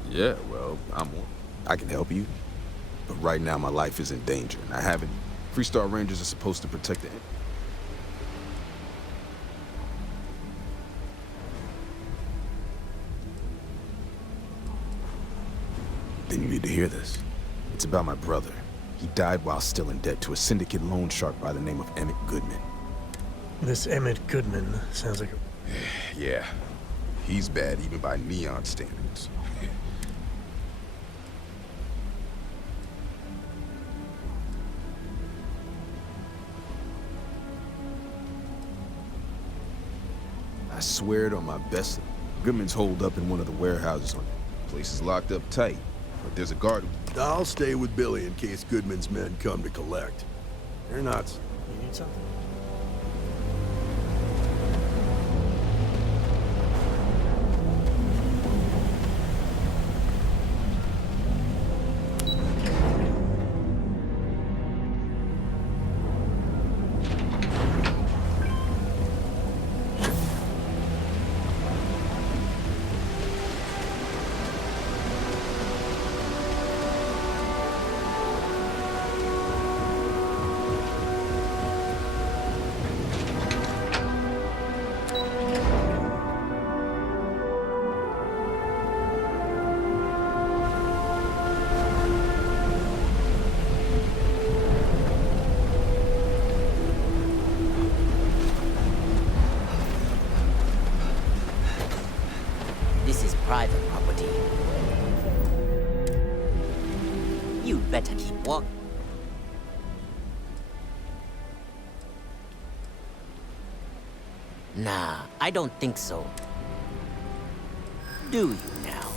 Yeah, well, I can help you. But right now, my life is in danger, and I haven't. Freestar Rangers are supposed to protect the... Then you need to hear this. It's about my brother. He died while still in debt to a syndicate loan shark by the name of Emmett Goodman. This Emmett Goodman sounds like a... Yeah. He's bad even by Neon standards. I swear it on my best. Goodman's holed up in one of the warehouses on it. Place is locked up tight, but there's a guard. I'll stay with Billy in case Goodman's men come to collect. They're nuts. You need something? This is private property. You'd better keep walking. Nah, I don't think so. Do you now?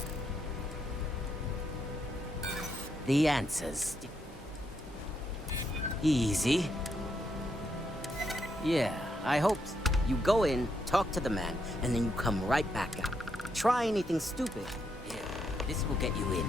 The answer's... easy. Yeah, I hope so. You go in, talk to the man, and then you come right back out. Try anything stupid. Yeah, this will get you in.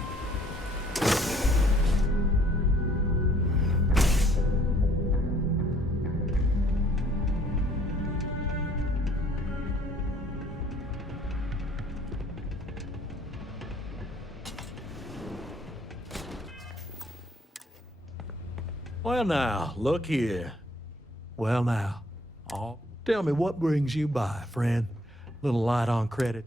Well now, look here. Well now, tell me what brings you by, friend? Little light on credit.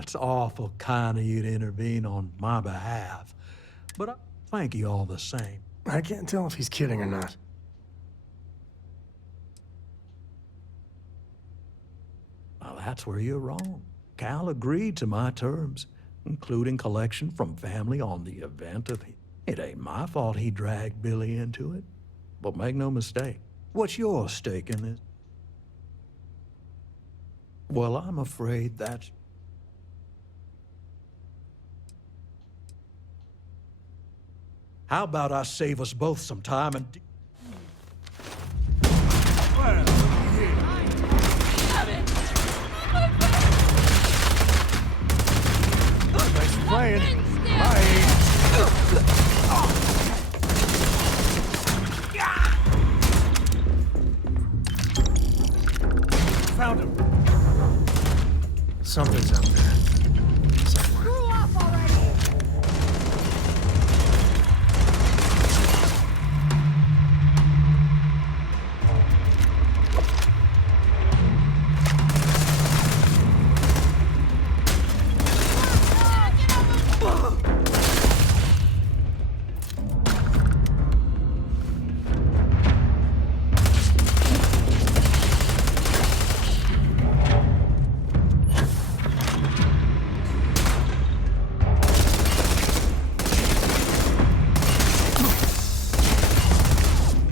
It's awful kind of you to intervene on my behalf, but I thank you all the same. I can't tell if he's kidding or not. Well, that's where you're wrong. Cal agreed to my terms, including collection from family on the event of... It ain't my fault he dragged Billy into it. But make no mistake, what's your stake in this? Well, I'm afraid that's... How about I save us both some time and... Thanks for playing. Found him. Something's up there. Screw off already!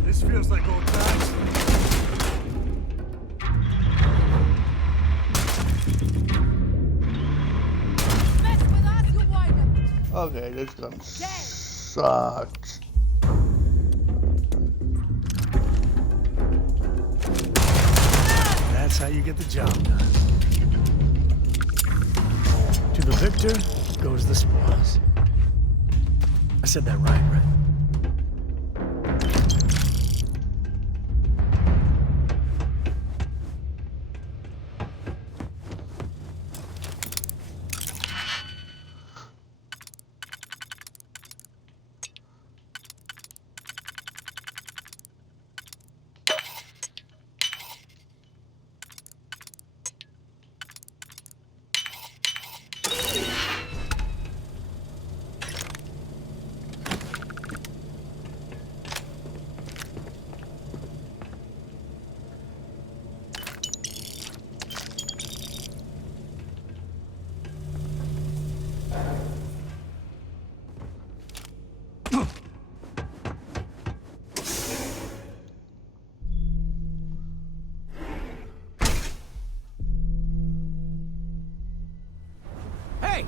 This feels like old times. Okay, this gun sucks. That's how you get the job done. To the victor goes the spoils. I said that right? Hey!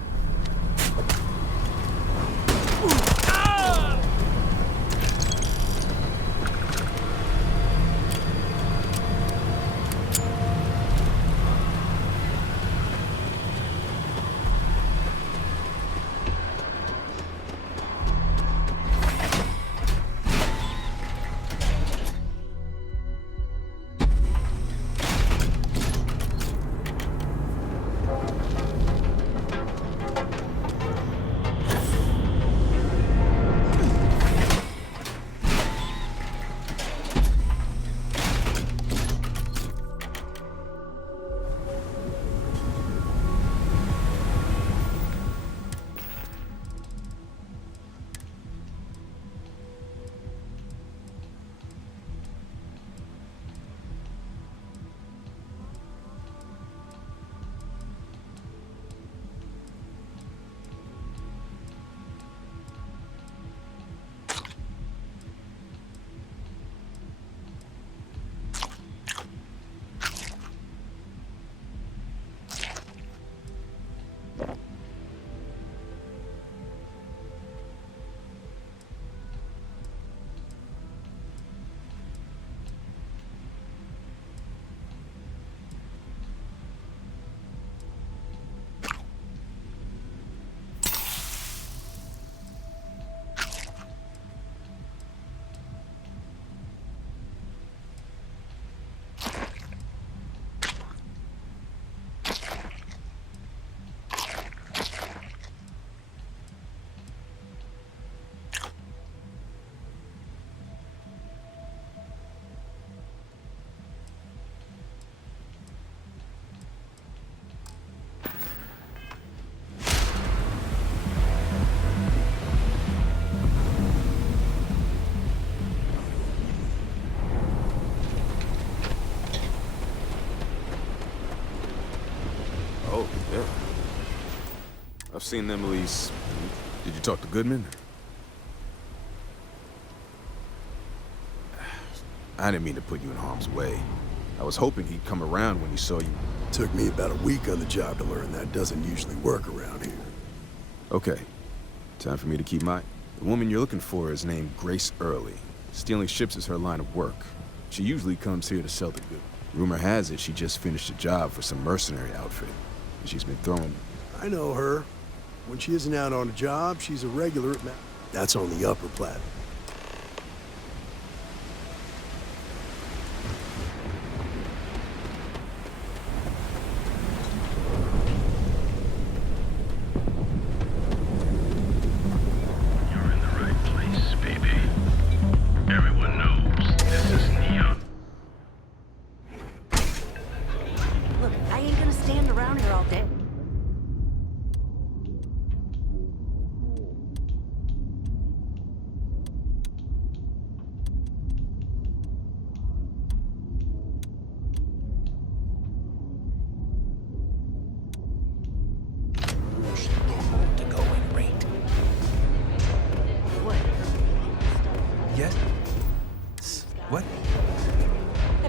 Yeah. I've seen Emily's... Did you talk to Goodman? I didn't mean to put you in harm's way. I was hoping he'd come around when he saw you. Took me about a week on the job to learn that doesn't usually work around here. Okay. Time for me to keep my... The woman you're looking for is named Grace Early. Stealing ships is her line of work. She usually comes here to sell the goods. Rumor has it she just finished a job for some mercenary outfit. And she's been throwing... I know her. When she isn't out on a job, she's a regular at That's on the upper platform. Look, I ain't gonna stand around here all day. To go and rate. What? Yes? What?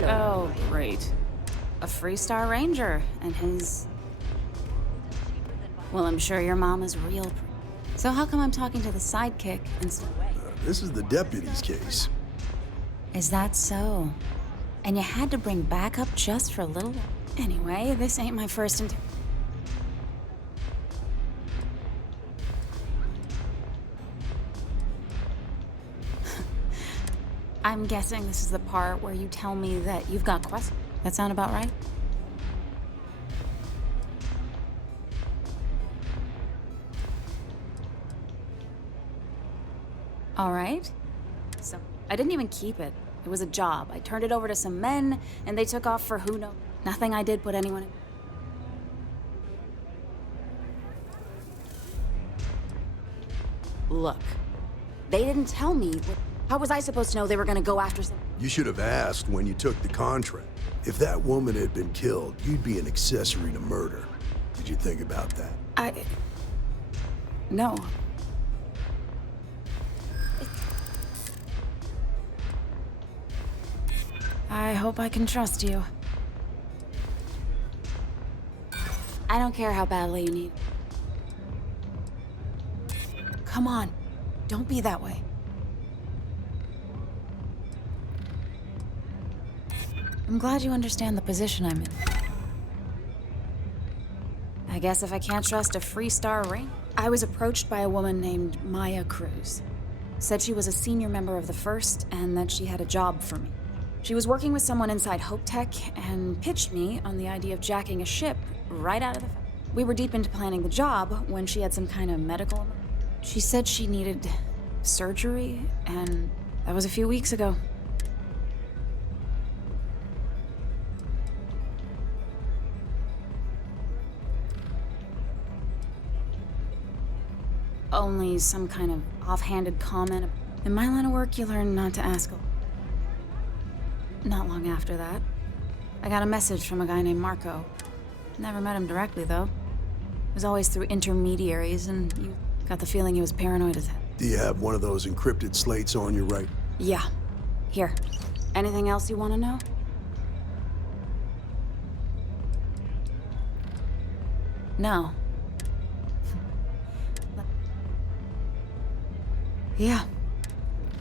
Oh, great. A Freestar Ranger and his... Well, I'm sure your mom is real pretty. So how come I'm talking to the sidekick instead? This is the deputy's case. Is that so? And you had to bring backup just for a little... Anyway, this ain't my first I'm guessing this is the part where you tell me that you've got questions. That sound about right? All right. So, I didn't even keep it. It was a job. I turned it over to some men, and they took off for who knows. Nothing I did put anyone in. Look, they didn't tell me. How was I supposed to know they were gonna go after some... You should have asked when you took the contract. If that woman had been killed, you'd be an accessory to murder. Did you think about that? No. I hope I can trust you. I don't care how badly you need. Come on. Don't be that way. I'm glad you understand the position I'm in. I guess if I can't trust a Freestar Ranger... I was approached by a woman named Maya Cruz. Said she was a senior member of the First and that she had a job for me. She was working with someone inside Hope Tech and pitched me on the idea of jacking a ship right out of the... We were deep into planning the job when she had some kind of medical... She said she needed surgery, and that was a few weeks ago. Only some kind of offhanded comment. In my line of work, you learn not to ask. Not long after that, I got a message from a guy named Marco. Never met him directly, though. It was always through intermediaries, and you got the feeling he was paranoid as hell. Do you have one of those encrypted slates on you, right? Yeah. Here. Anything else you want to know? No. Yeah.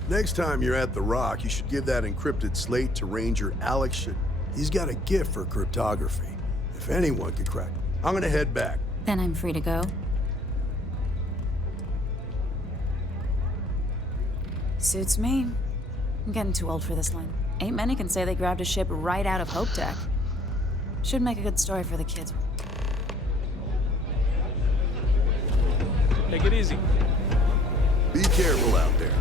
Next time you're at the Rock, you should give that encrypted slate to Ranger Alex Shid. He's got a gift for cryptography. If anyone could crack it. I'm gonna head back. Then I'm free to go. Suits me. I'm getting too old for this line. Ain't many can say they grabbed a ship right out of Hope Tech. Should make a good story for the kids. Take it easy. Be careful out there.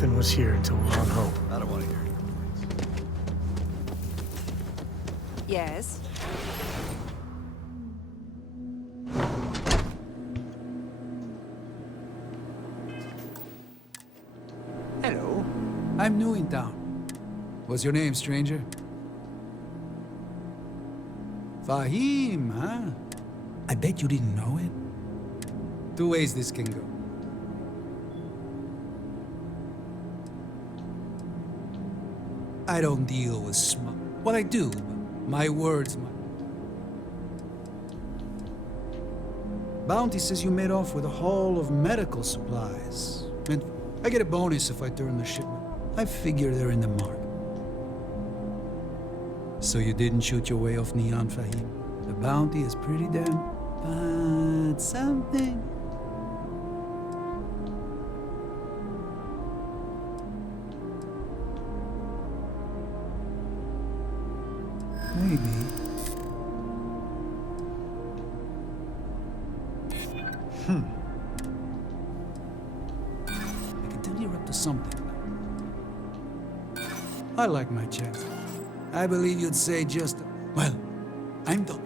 Nothing was here until we were on Hope. I don't want to hear any complaints. Yes? Hello. I'm new in town. What's your name, stranger? Fahim, huh? I bet you didn't know it. Two ways this can go. I don't deal with smug. Well, I do, but my words, Bounty says you made off with a haul of medical supplies. And I get a bonus if I turn the shipment. I figure they're in the mark. So you didn't shoot your way off Neon, Fahim? The bounty is pretty damn... but something... Maybe. I can tell you're up to something. I like my chance. I believe you'd say just... Well, I'm done.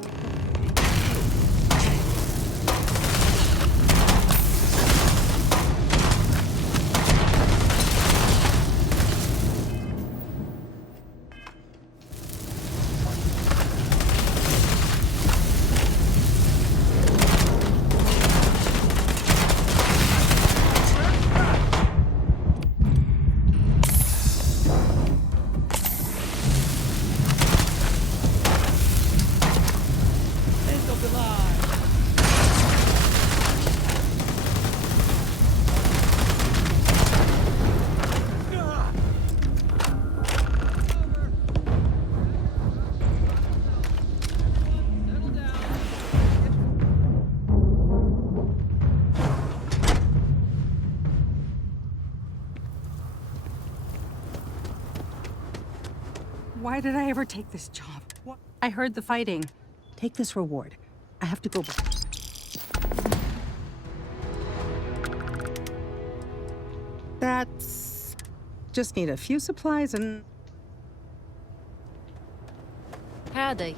Why did I ever take this job? I heard the fighting. Take this reward. I have to go back. That's... just need a few supplies and... Howdy.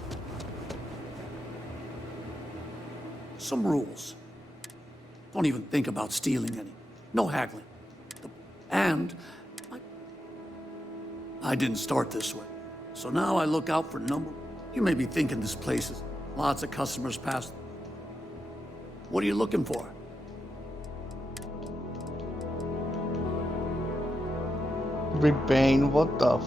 Some rules. Don't even think about stealing any. No haggling. And I didn't start this way. So now I look out for number. You may be thinking this place is lots of customers pass. What are you looking for? Rebane, what the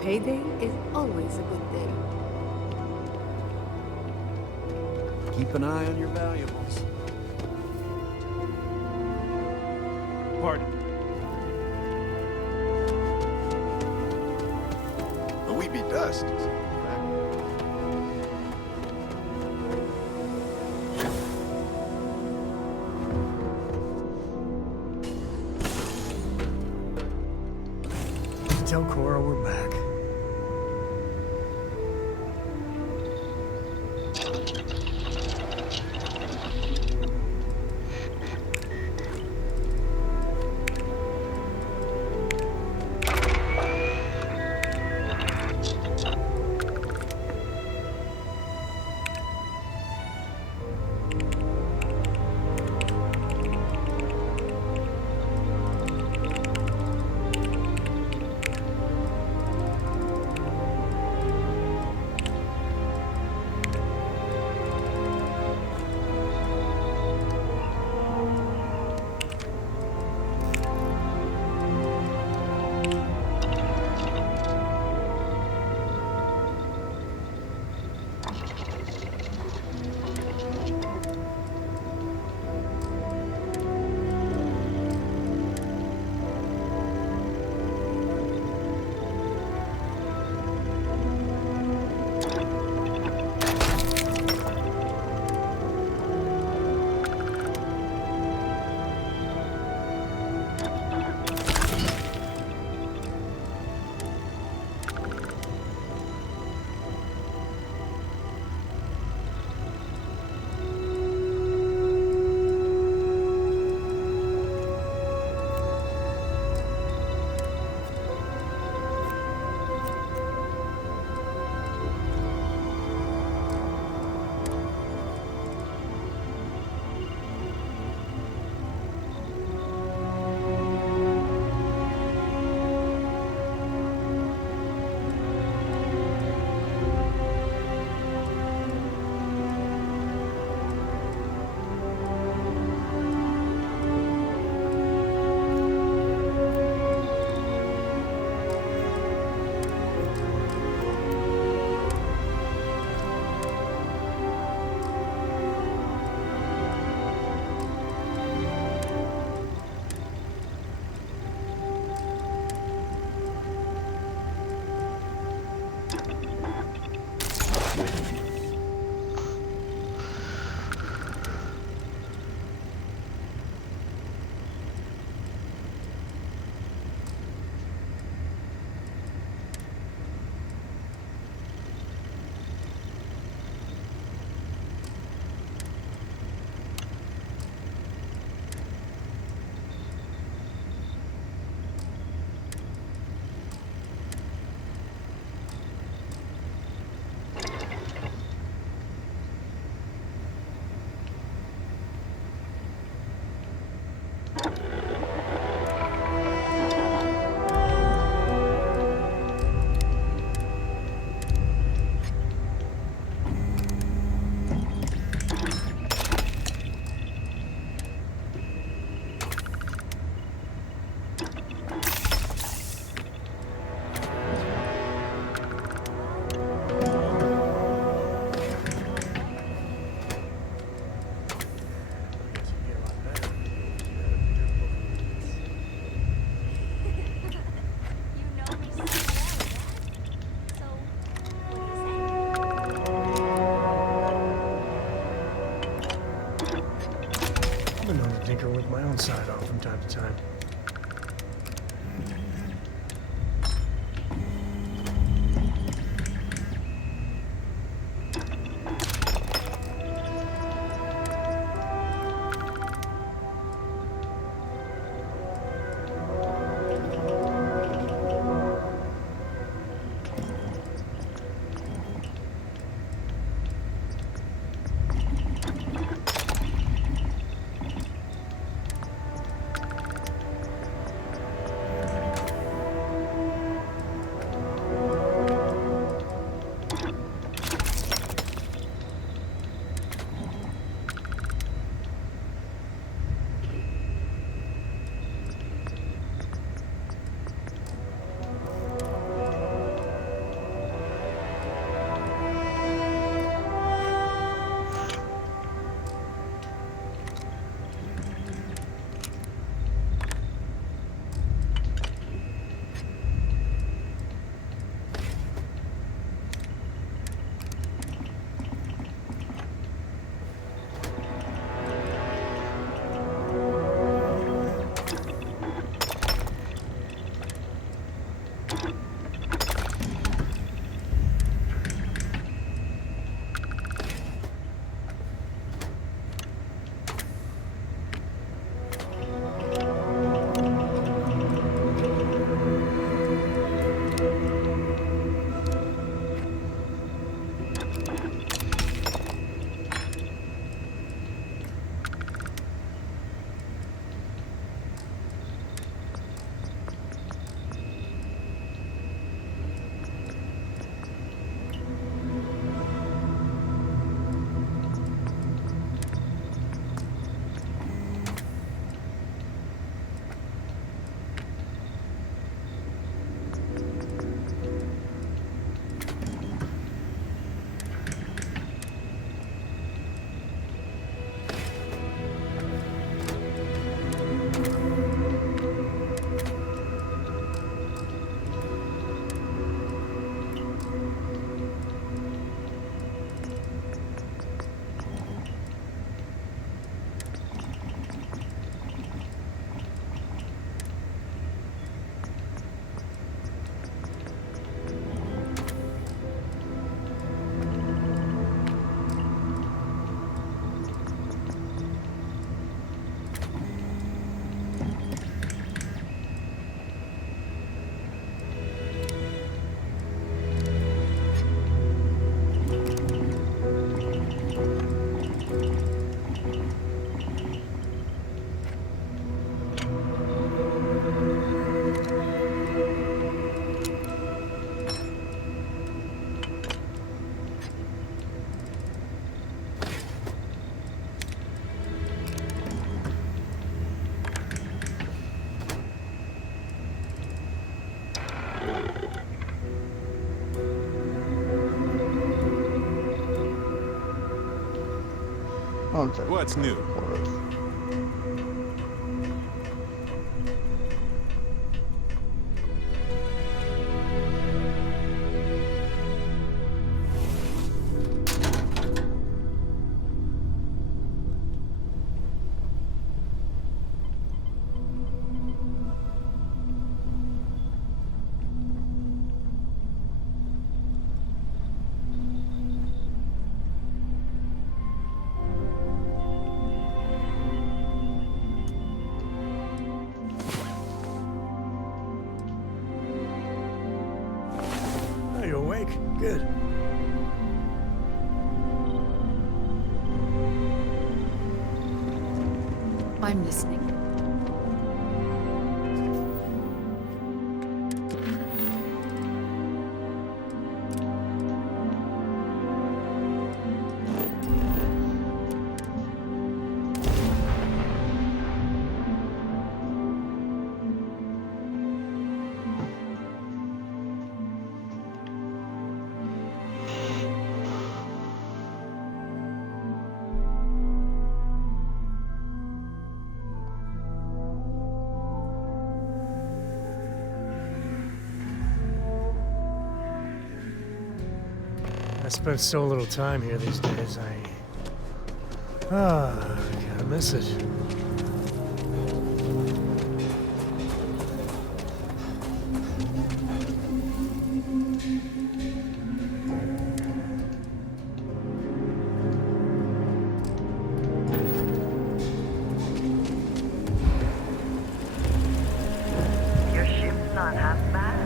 Payday is always a good day. Keep an eye on your valuables. Pardon. We be dust. Tell Cora we're back. Okay. What's new? Are you awake? Good. I'm listening. I spent so little time here these days, I kinda miss it. Your ship's not half bad.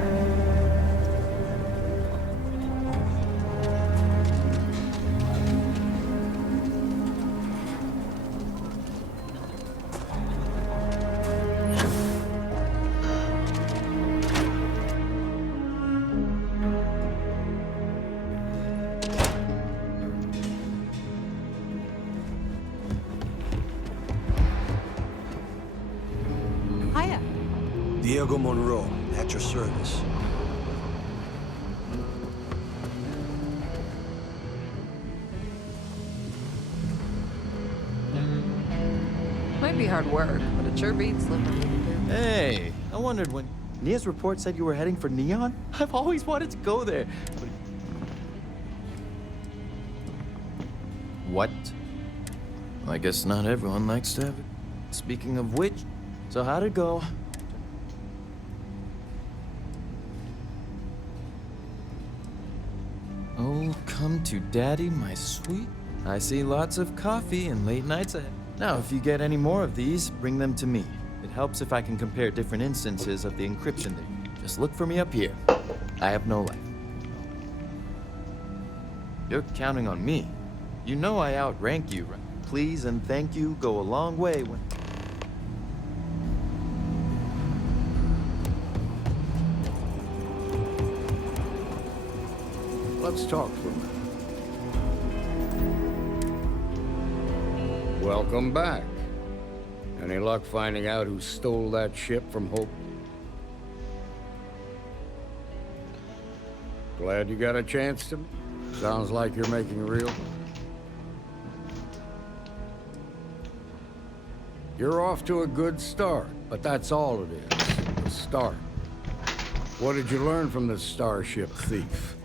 Hiya. Diego Monroe, at your service. Might be hard work, but it sure beats living. Hey, I wondered when Nia's report said you were heading for Neon. I've always wanted to go there. But... What? I guess not everyone likes to have it. Speaking of which, so how'd it go? Welcome to Daddy, my sweet. I see lots of coffee and late nights ahead. Now, if you get any more of these, bring them to me. It helps if I can compare different instances of the encryption there. Just look for me up here. I have no life. You're counting on me. You know I outrank you, right? Please and thank you go a long way when... Let's talk for a minute. Welcome back. Any luck finding out who stole that ship from Hope? Glad you got a chance to... Sounds like you're making real... You're off to a good start, but that's all it is. A start. What did you learn from this starship thief?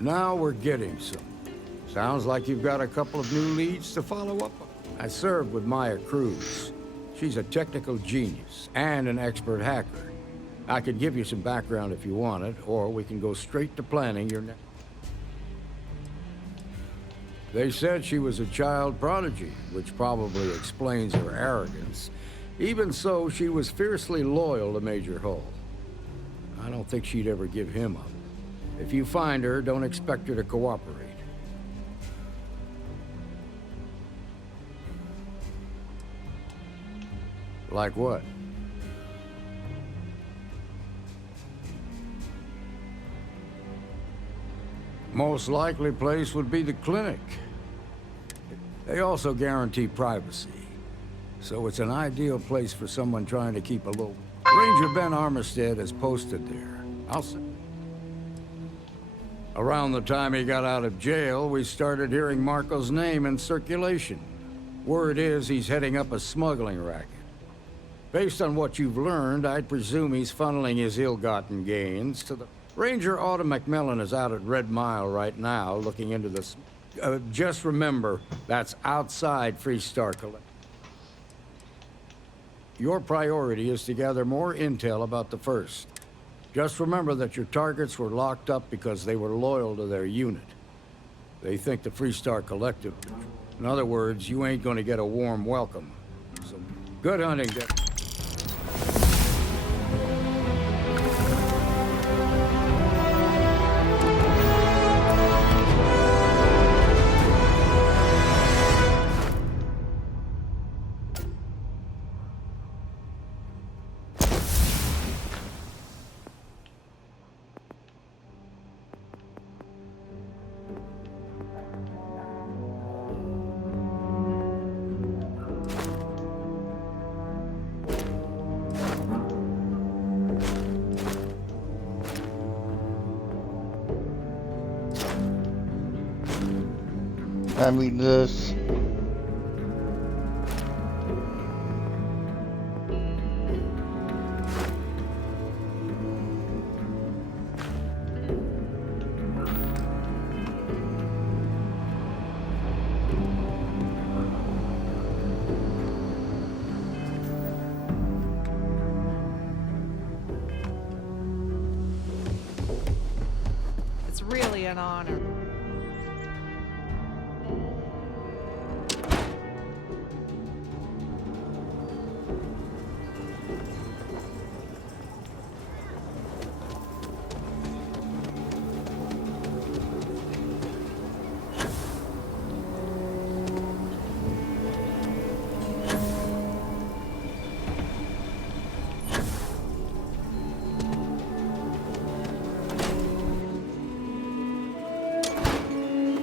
Now we're getting some. Sounds like you've got a couple of new leads to follow up on. I served with Maya Cruz. She's a technical genius and an expert hacker. I could give you some background if you want it, or we can go straight to planning your next. They said she was a child prodigy, which probably explains her arrogance. Even so, she was fiercely loyal to Major Hull. I don't think she'd ever give him up. If you find her, don't expect her to cooperate. Like what? Most likely place would be the clinic. They also guarantee privacy, so it's an ideal place for someone trying to keep a low. Ranger Ben Armistead is posted there. I'll say. Around the time he got out of jail, we started hearing Marco's name in circulation. Word is he's heading up a smuggling racket. Based on what you've learned, I'd presume he's funneling his ill-gotten gains to the... Ranger Autumn McMillan is out at Red Mile right now, looking into this. Just remember, that's outside Freestar Collect. Your priority is to gather more intel about the First. Just remember that your targets were locked up because they were loyal to their unit. They think the Freestar Collective. In other words, you ain't gonna get a warm welcome. So, good hunting, Dick. I mean this. It's really an honor.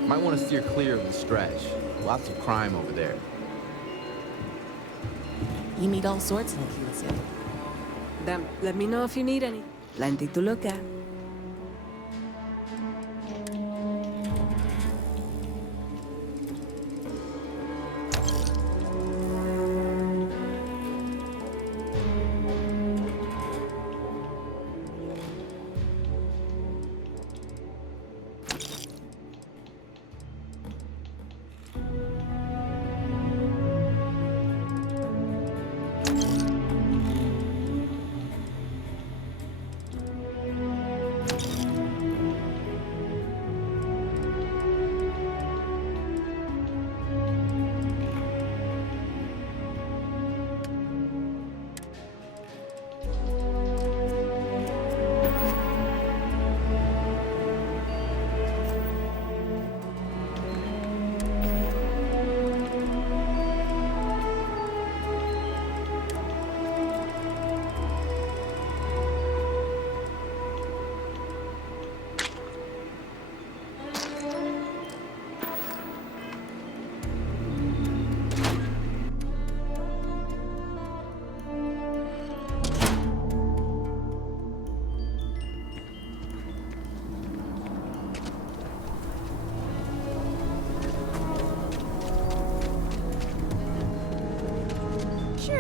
Might want to steer clear of the stretch. Lots of crime over there. You meet all sorts in Kilo City. Then let me know if you need any. Plenty to look at.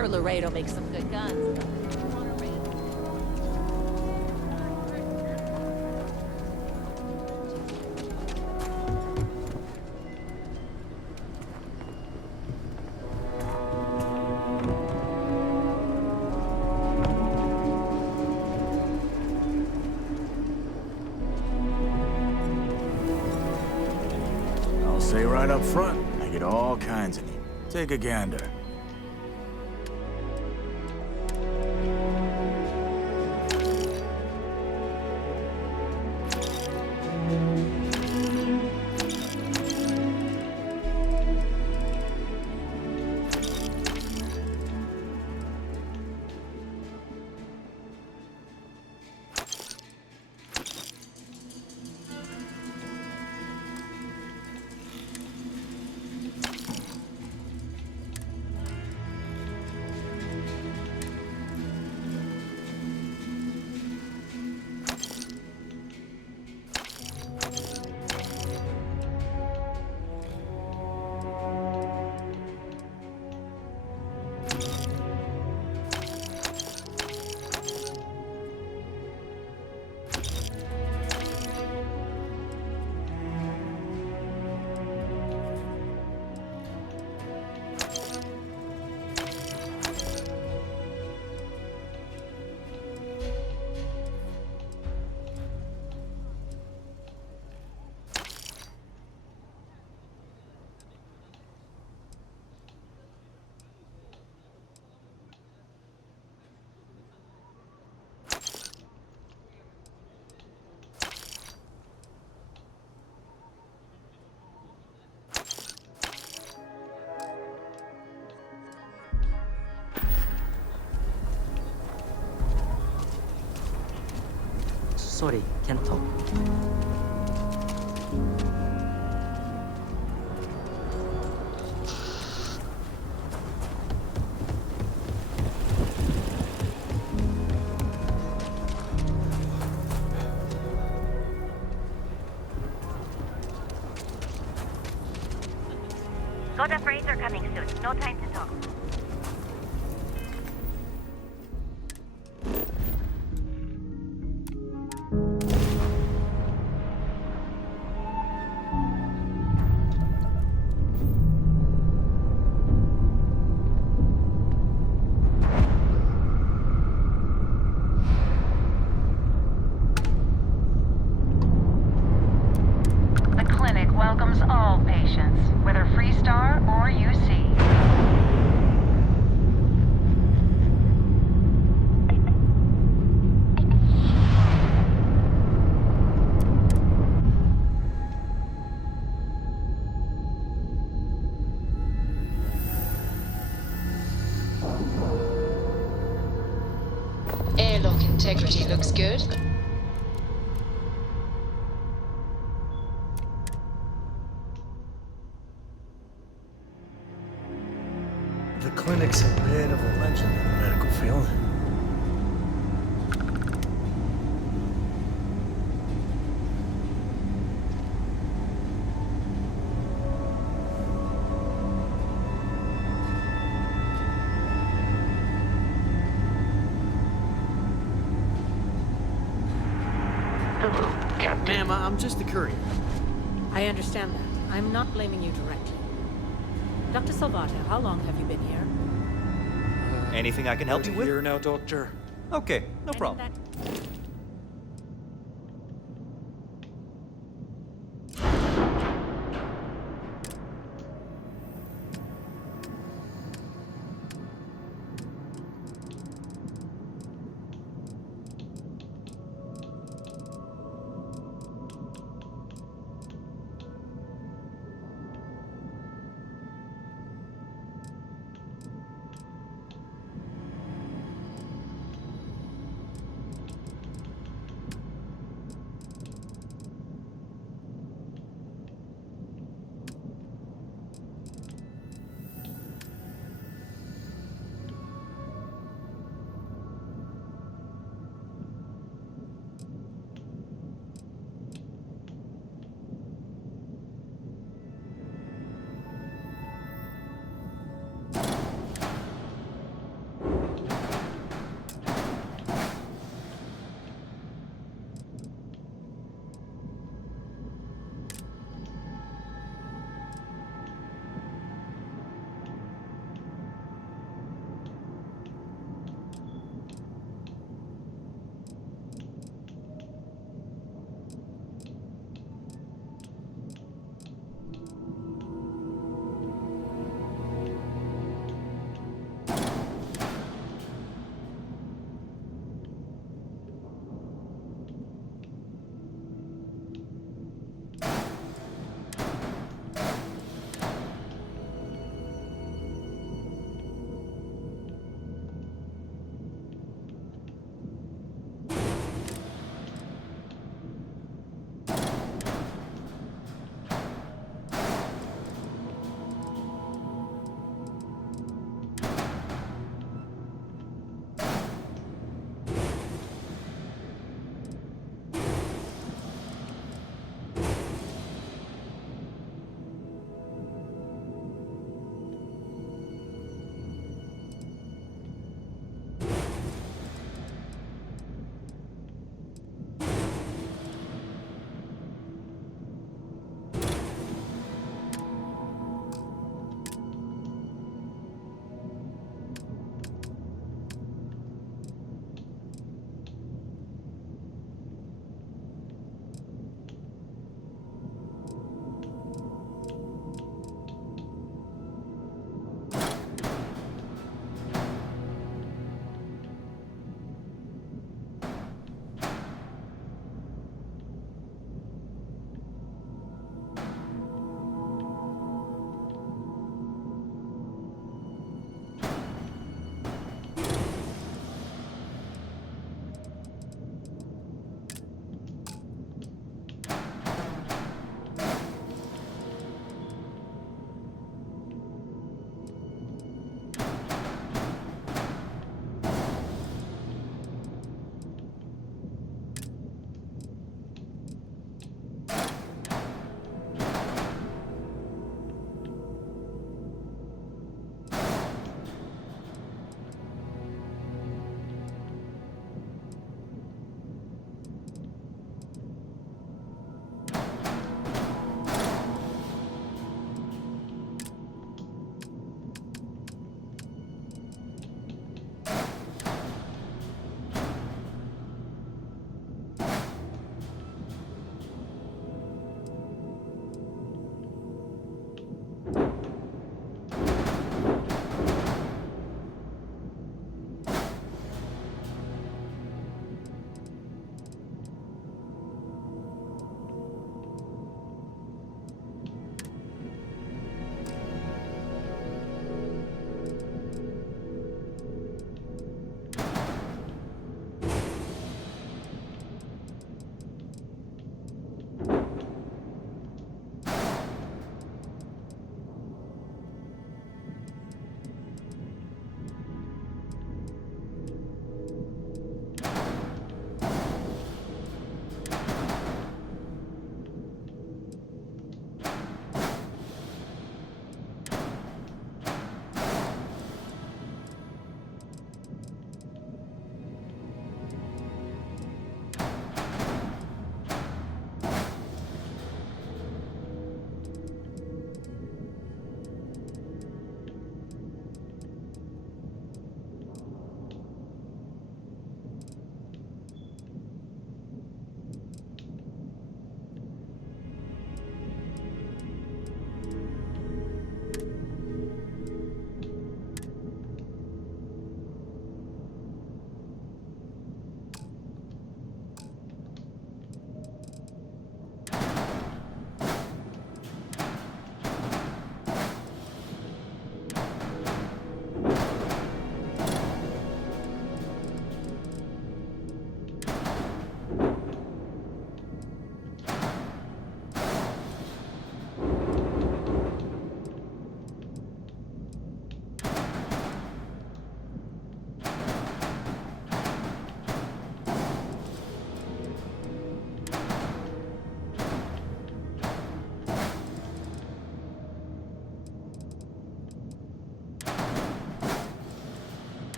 Sure, Laredo makes some good guns. I'll say right up front, I get all kinds of need. Take a gander. Sorry, can't talk. Got a freighter coming soon. No time to talk. The clinic welcomes all patients, whether Freestar or UC. Airlock integrity looks good. The clinic's a bit of a legend in the medical field. Ma'am, I'm just a courier. I understand that. I'm not blaming you directly. Dr. Salvato, how long have you been here? Anything I can help you with? Here now, Doctor. Okay, no problem.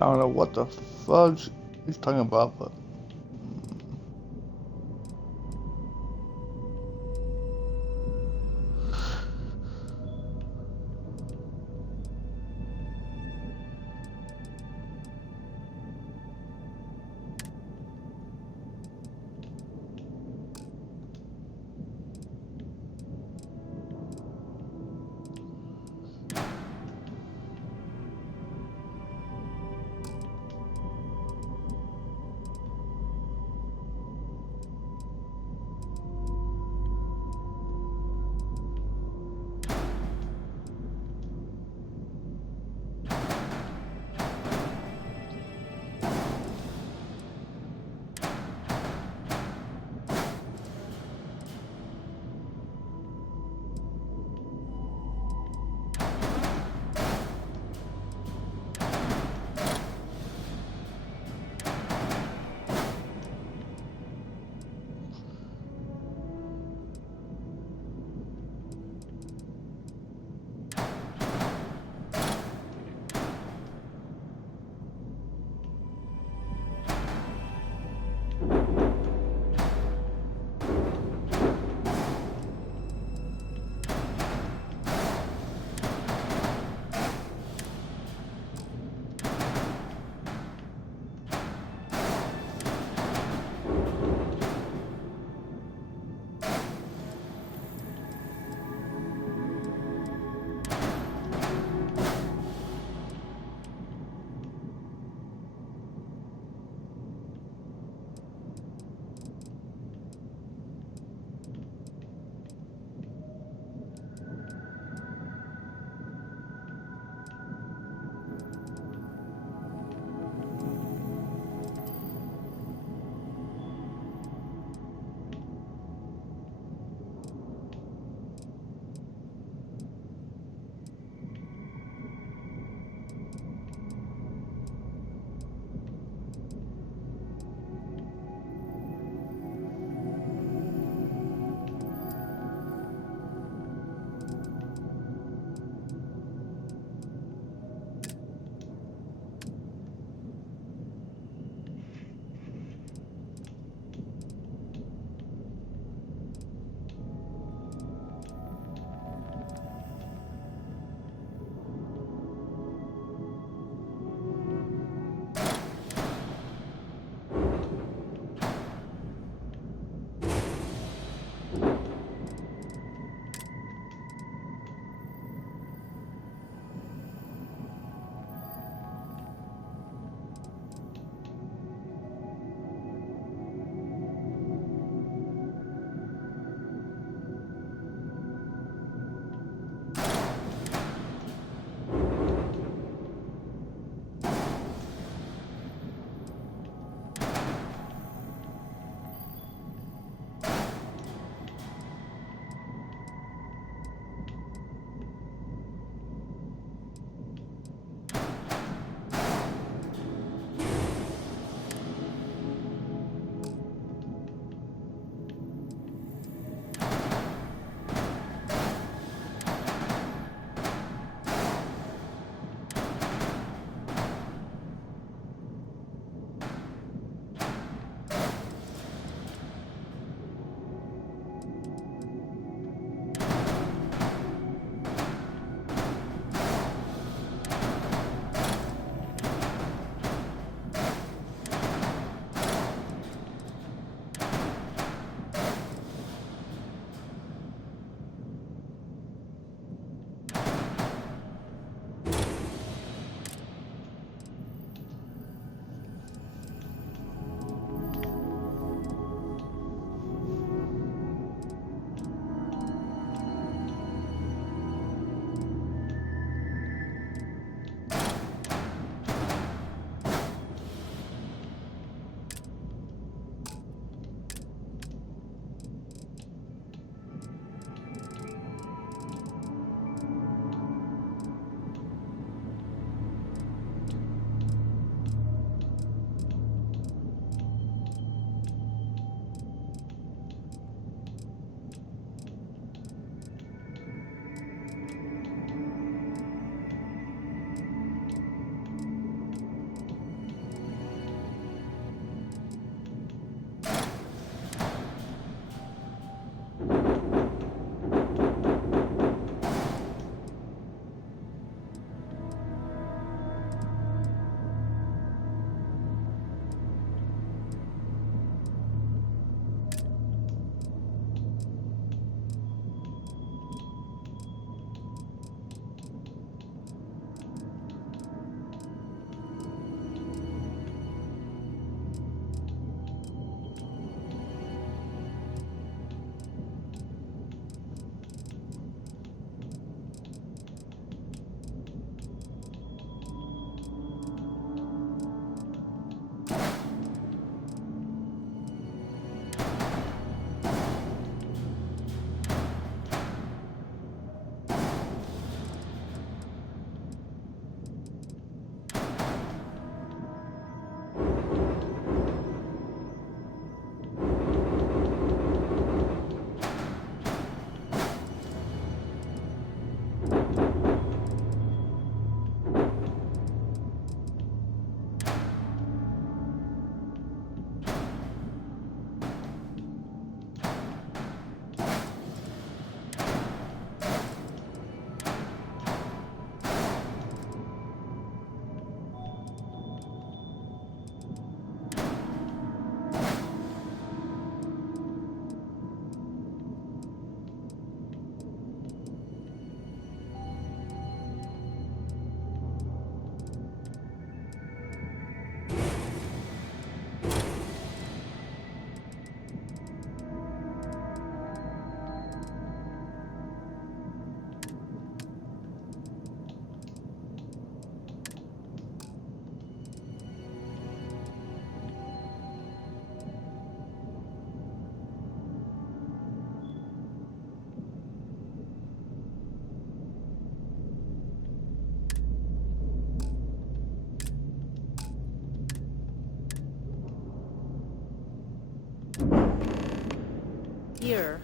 I don't know what the fudge he's talking about, but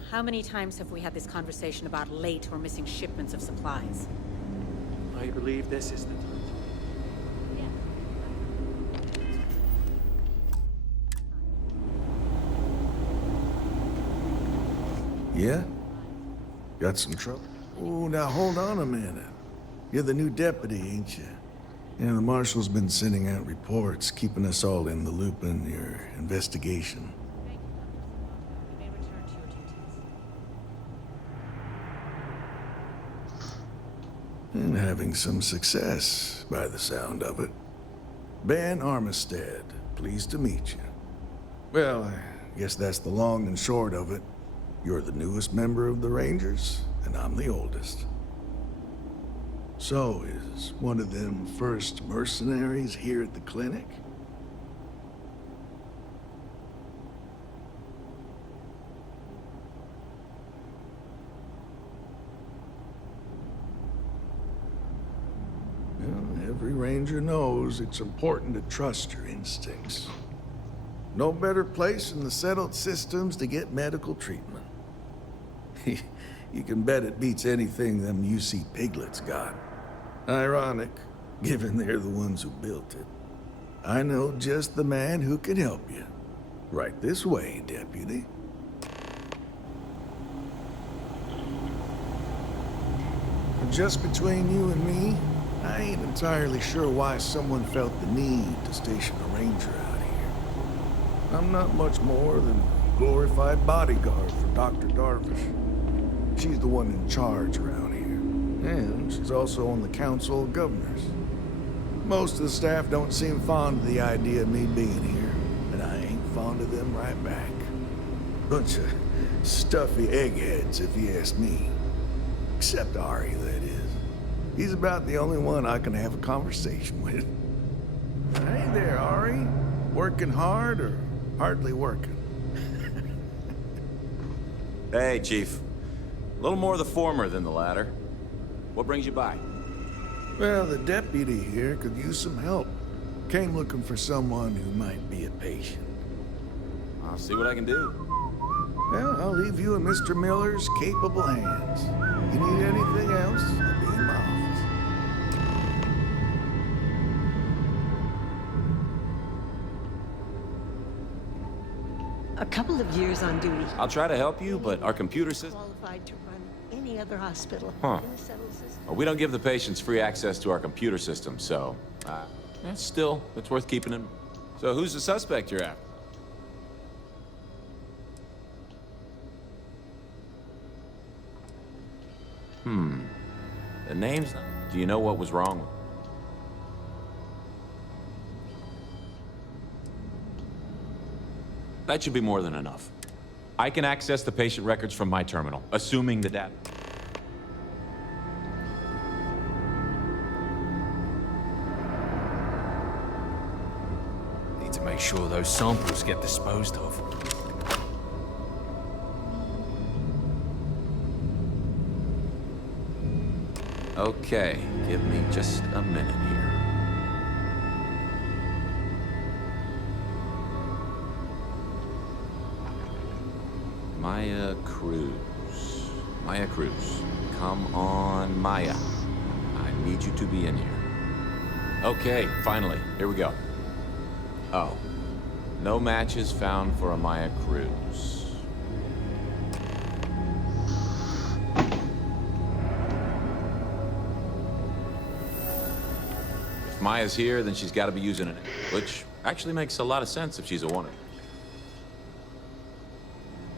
how many times have we had this conversation about late or missing shipments of supplies? I believe this is the time. Yeah? Got some trouble? Oh, now hold on a minute. You're the new deputy, ain't you? Yeah, the marshal's been sending out reports, keeping us all in the loop in your investigation. And having some success, by the sound of it. Ben Armistead, pleased to meet you. Well, I guess that's the long and short of it. You're the newest member of the Rangers, and I'm the oldest. So, is one of them first mercenaries here at the clinic? Well, every Ranger knows it's important to trust your instincts. No better place in the settled systems to get medical treatment. You can bet it beats anything them UC piglets got. Ironic, given they're the ones who built it. I know just the man who can help you. Right this way, Deputy. Just between you and me, I ain't entirely sure why someone felt the need to station a ranger out here. I'm not much more than a glorified bodyguard for Dr. Darvish. She's the one in charge around here, and she's also on the Council of Governors. Most of the staff don't seem fond of the idea of me being here, and I ain't fond of them right back. Bunch of stuffy eggheads, if you ask me. Except Ari, that is. He's about the only one I can have a conversation with. Hey there, Ari. Working hard or hardly working? Hey, Chief. A little more the former than the latter. What brings you by? Well, the deputy here could use some help. Came looking for someone who might be a patient. I'll see what I can do. Well, I'll leave you in Mr. Miller's capable hands. You need anything else, I'll be in my office. A couple of years on duty. I'll try to help you, but our computer system... Qualified to run any other hospital Huh. in the settled system. Well, we don't give the patients free access to our computer system, so... still, it's worth keeping in. So who's the suspect you're after? The name's not... Do you know what was wrong with... That should be more than enough. I can access the patient records from my terminal, assuming the data... Need to make sure those samples get disposed of. Okay, give me just a minute here. Maya Cruz. Maya Cruz. Come on, Maya. I need you to be in here. Okay, finally. Here we go. Oh. No matches found for a Maya Cruz. If Maya's here, then she's got to be using it, which actually makes a lot of sense if she's a wanted.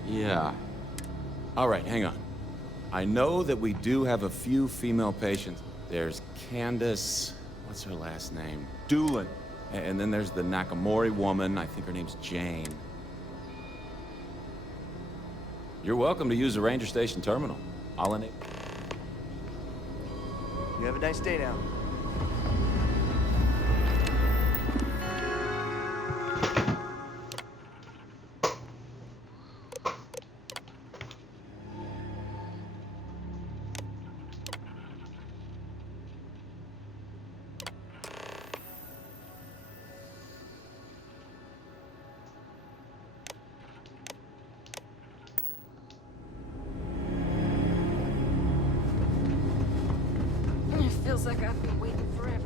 Yeah. All right, hang on. I know that we do have a few female patients. There's Candace, what's her last name? Doolin. And then there's the Nakamori woman, I think her name's Jane. You're welcome to use the Ranger Station terminal. I'll enable. You have a nice day now. Feels like I've been waiting forever.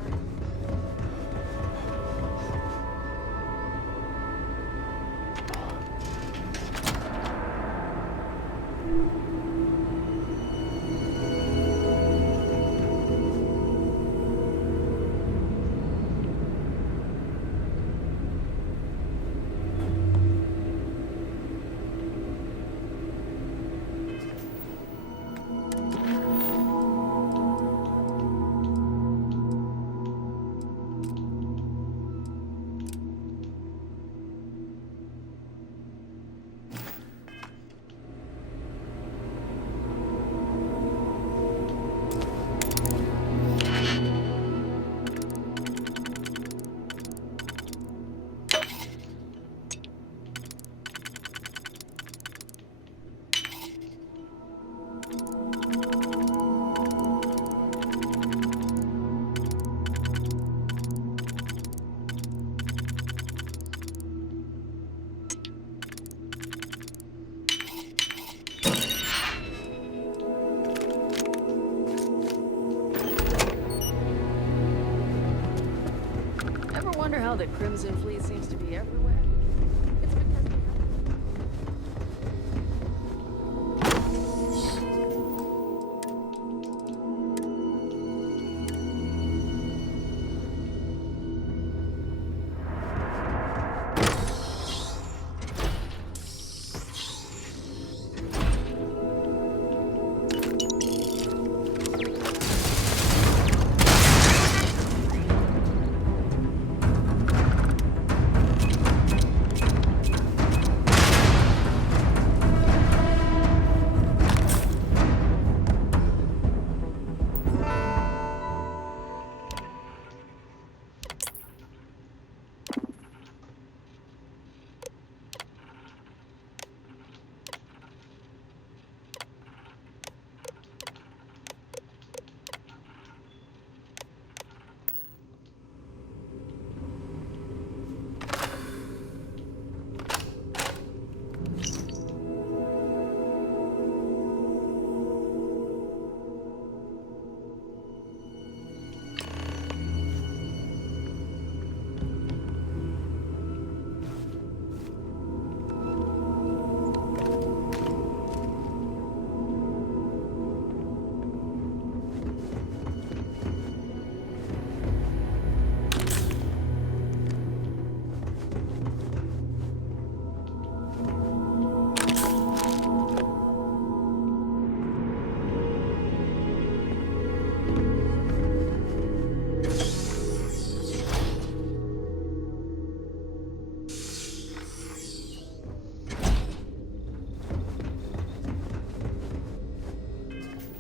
How the Crimson Fleet seems to be everywhere. It's because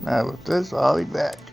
Now with this, I'll be back.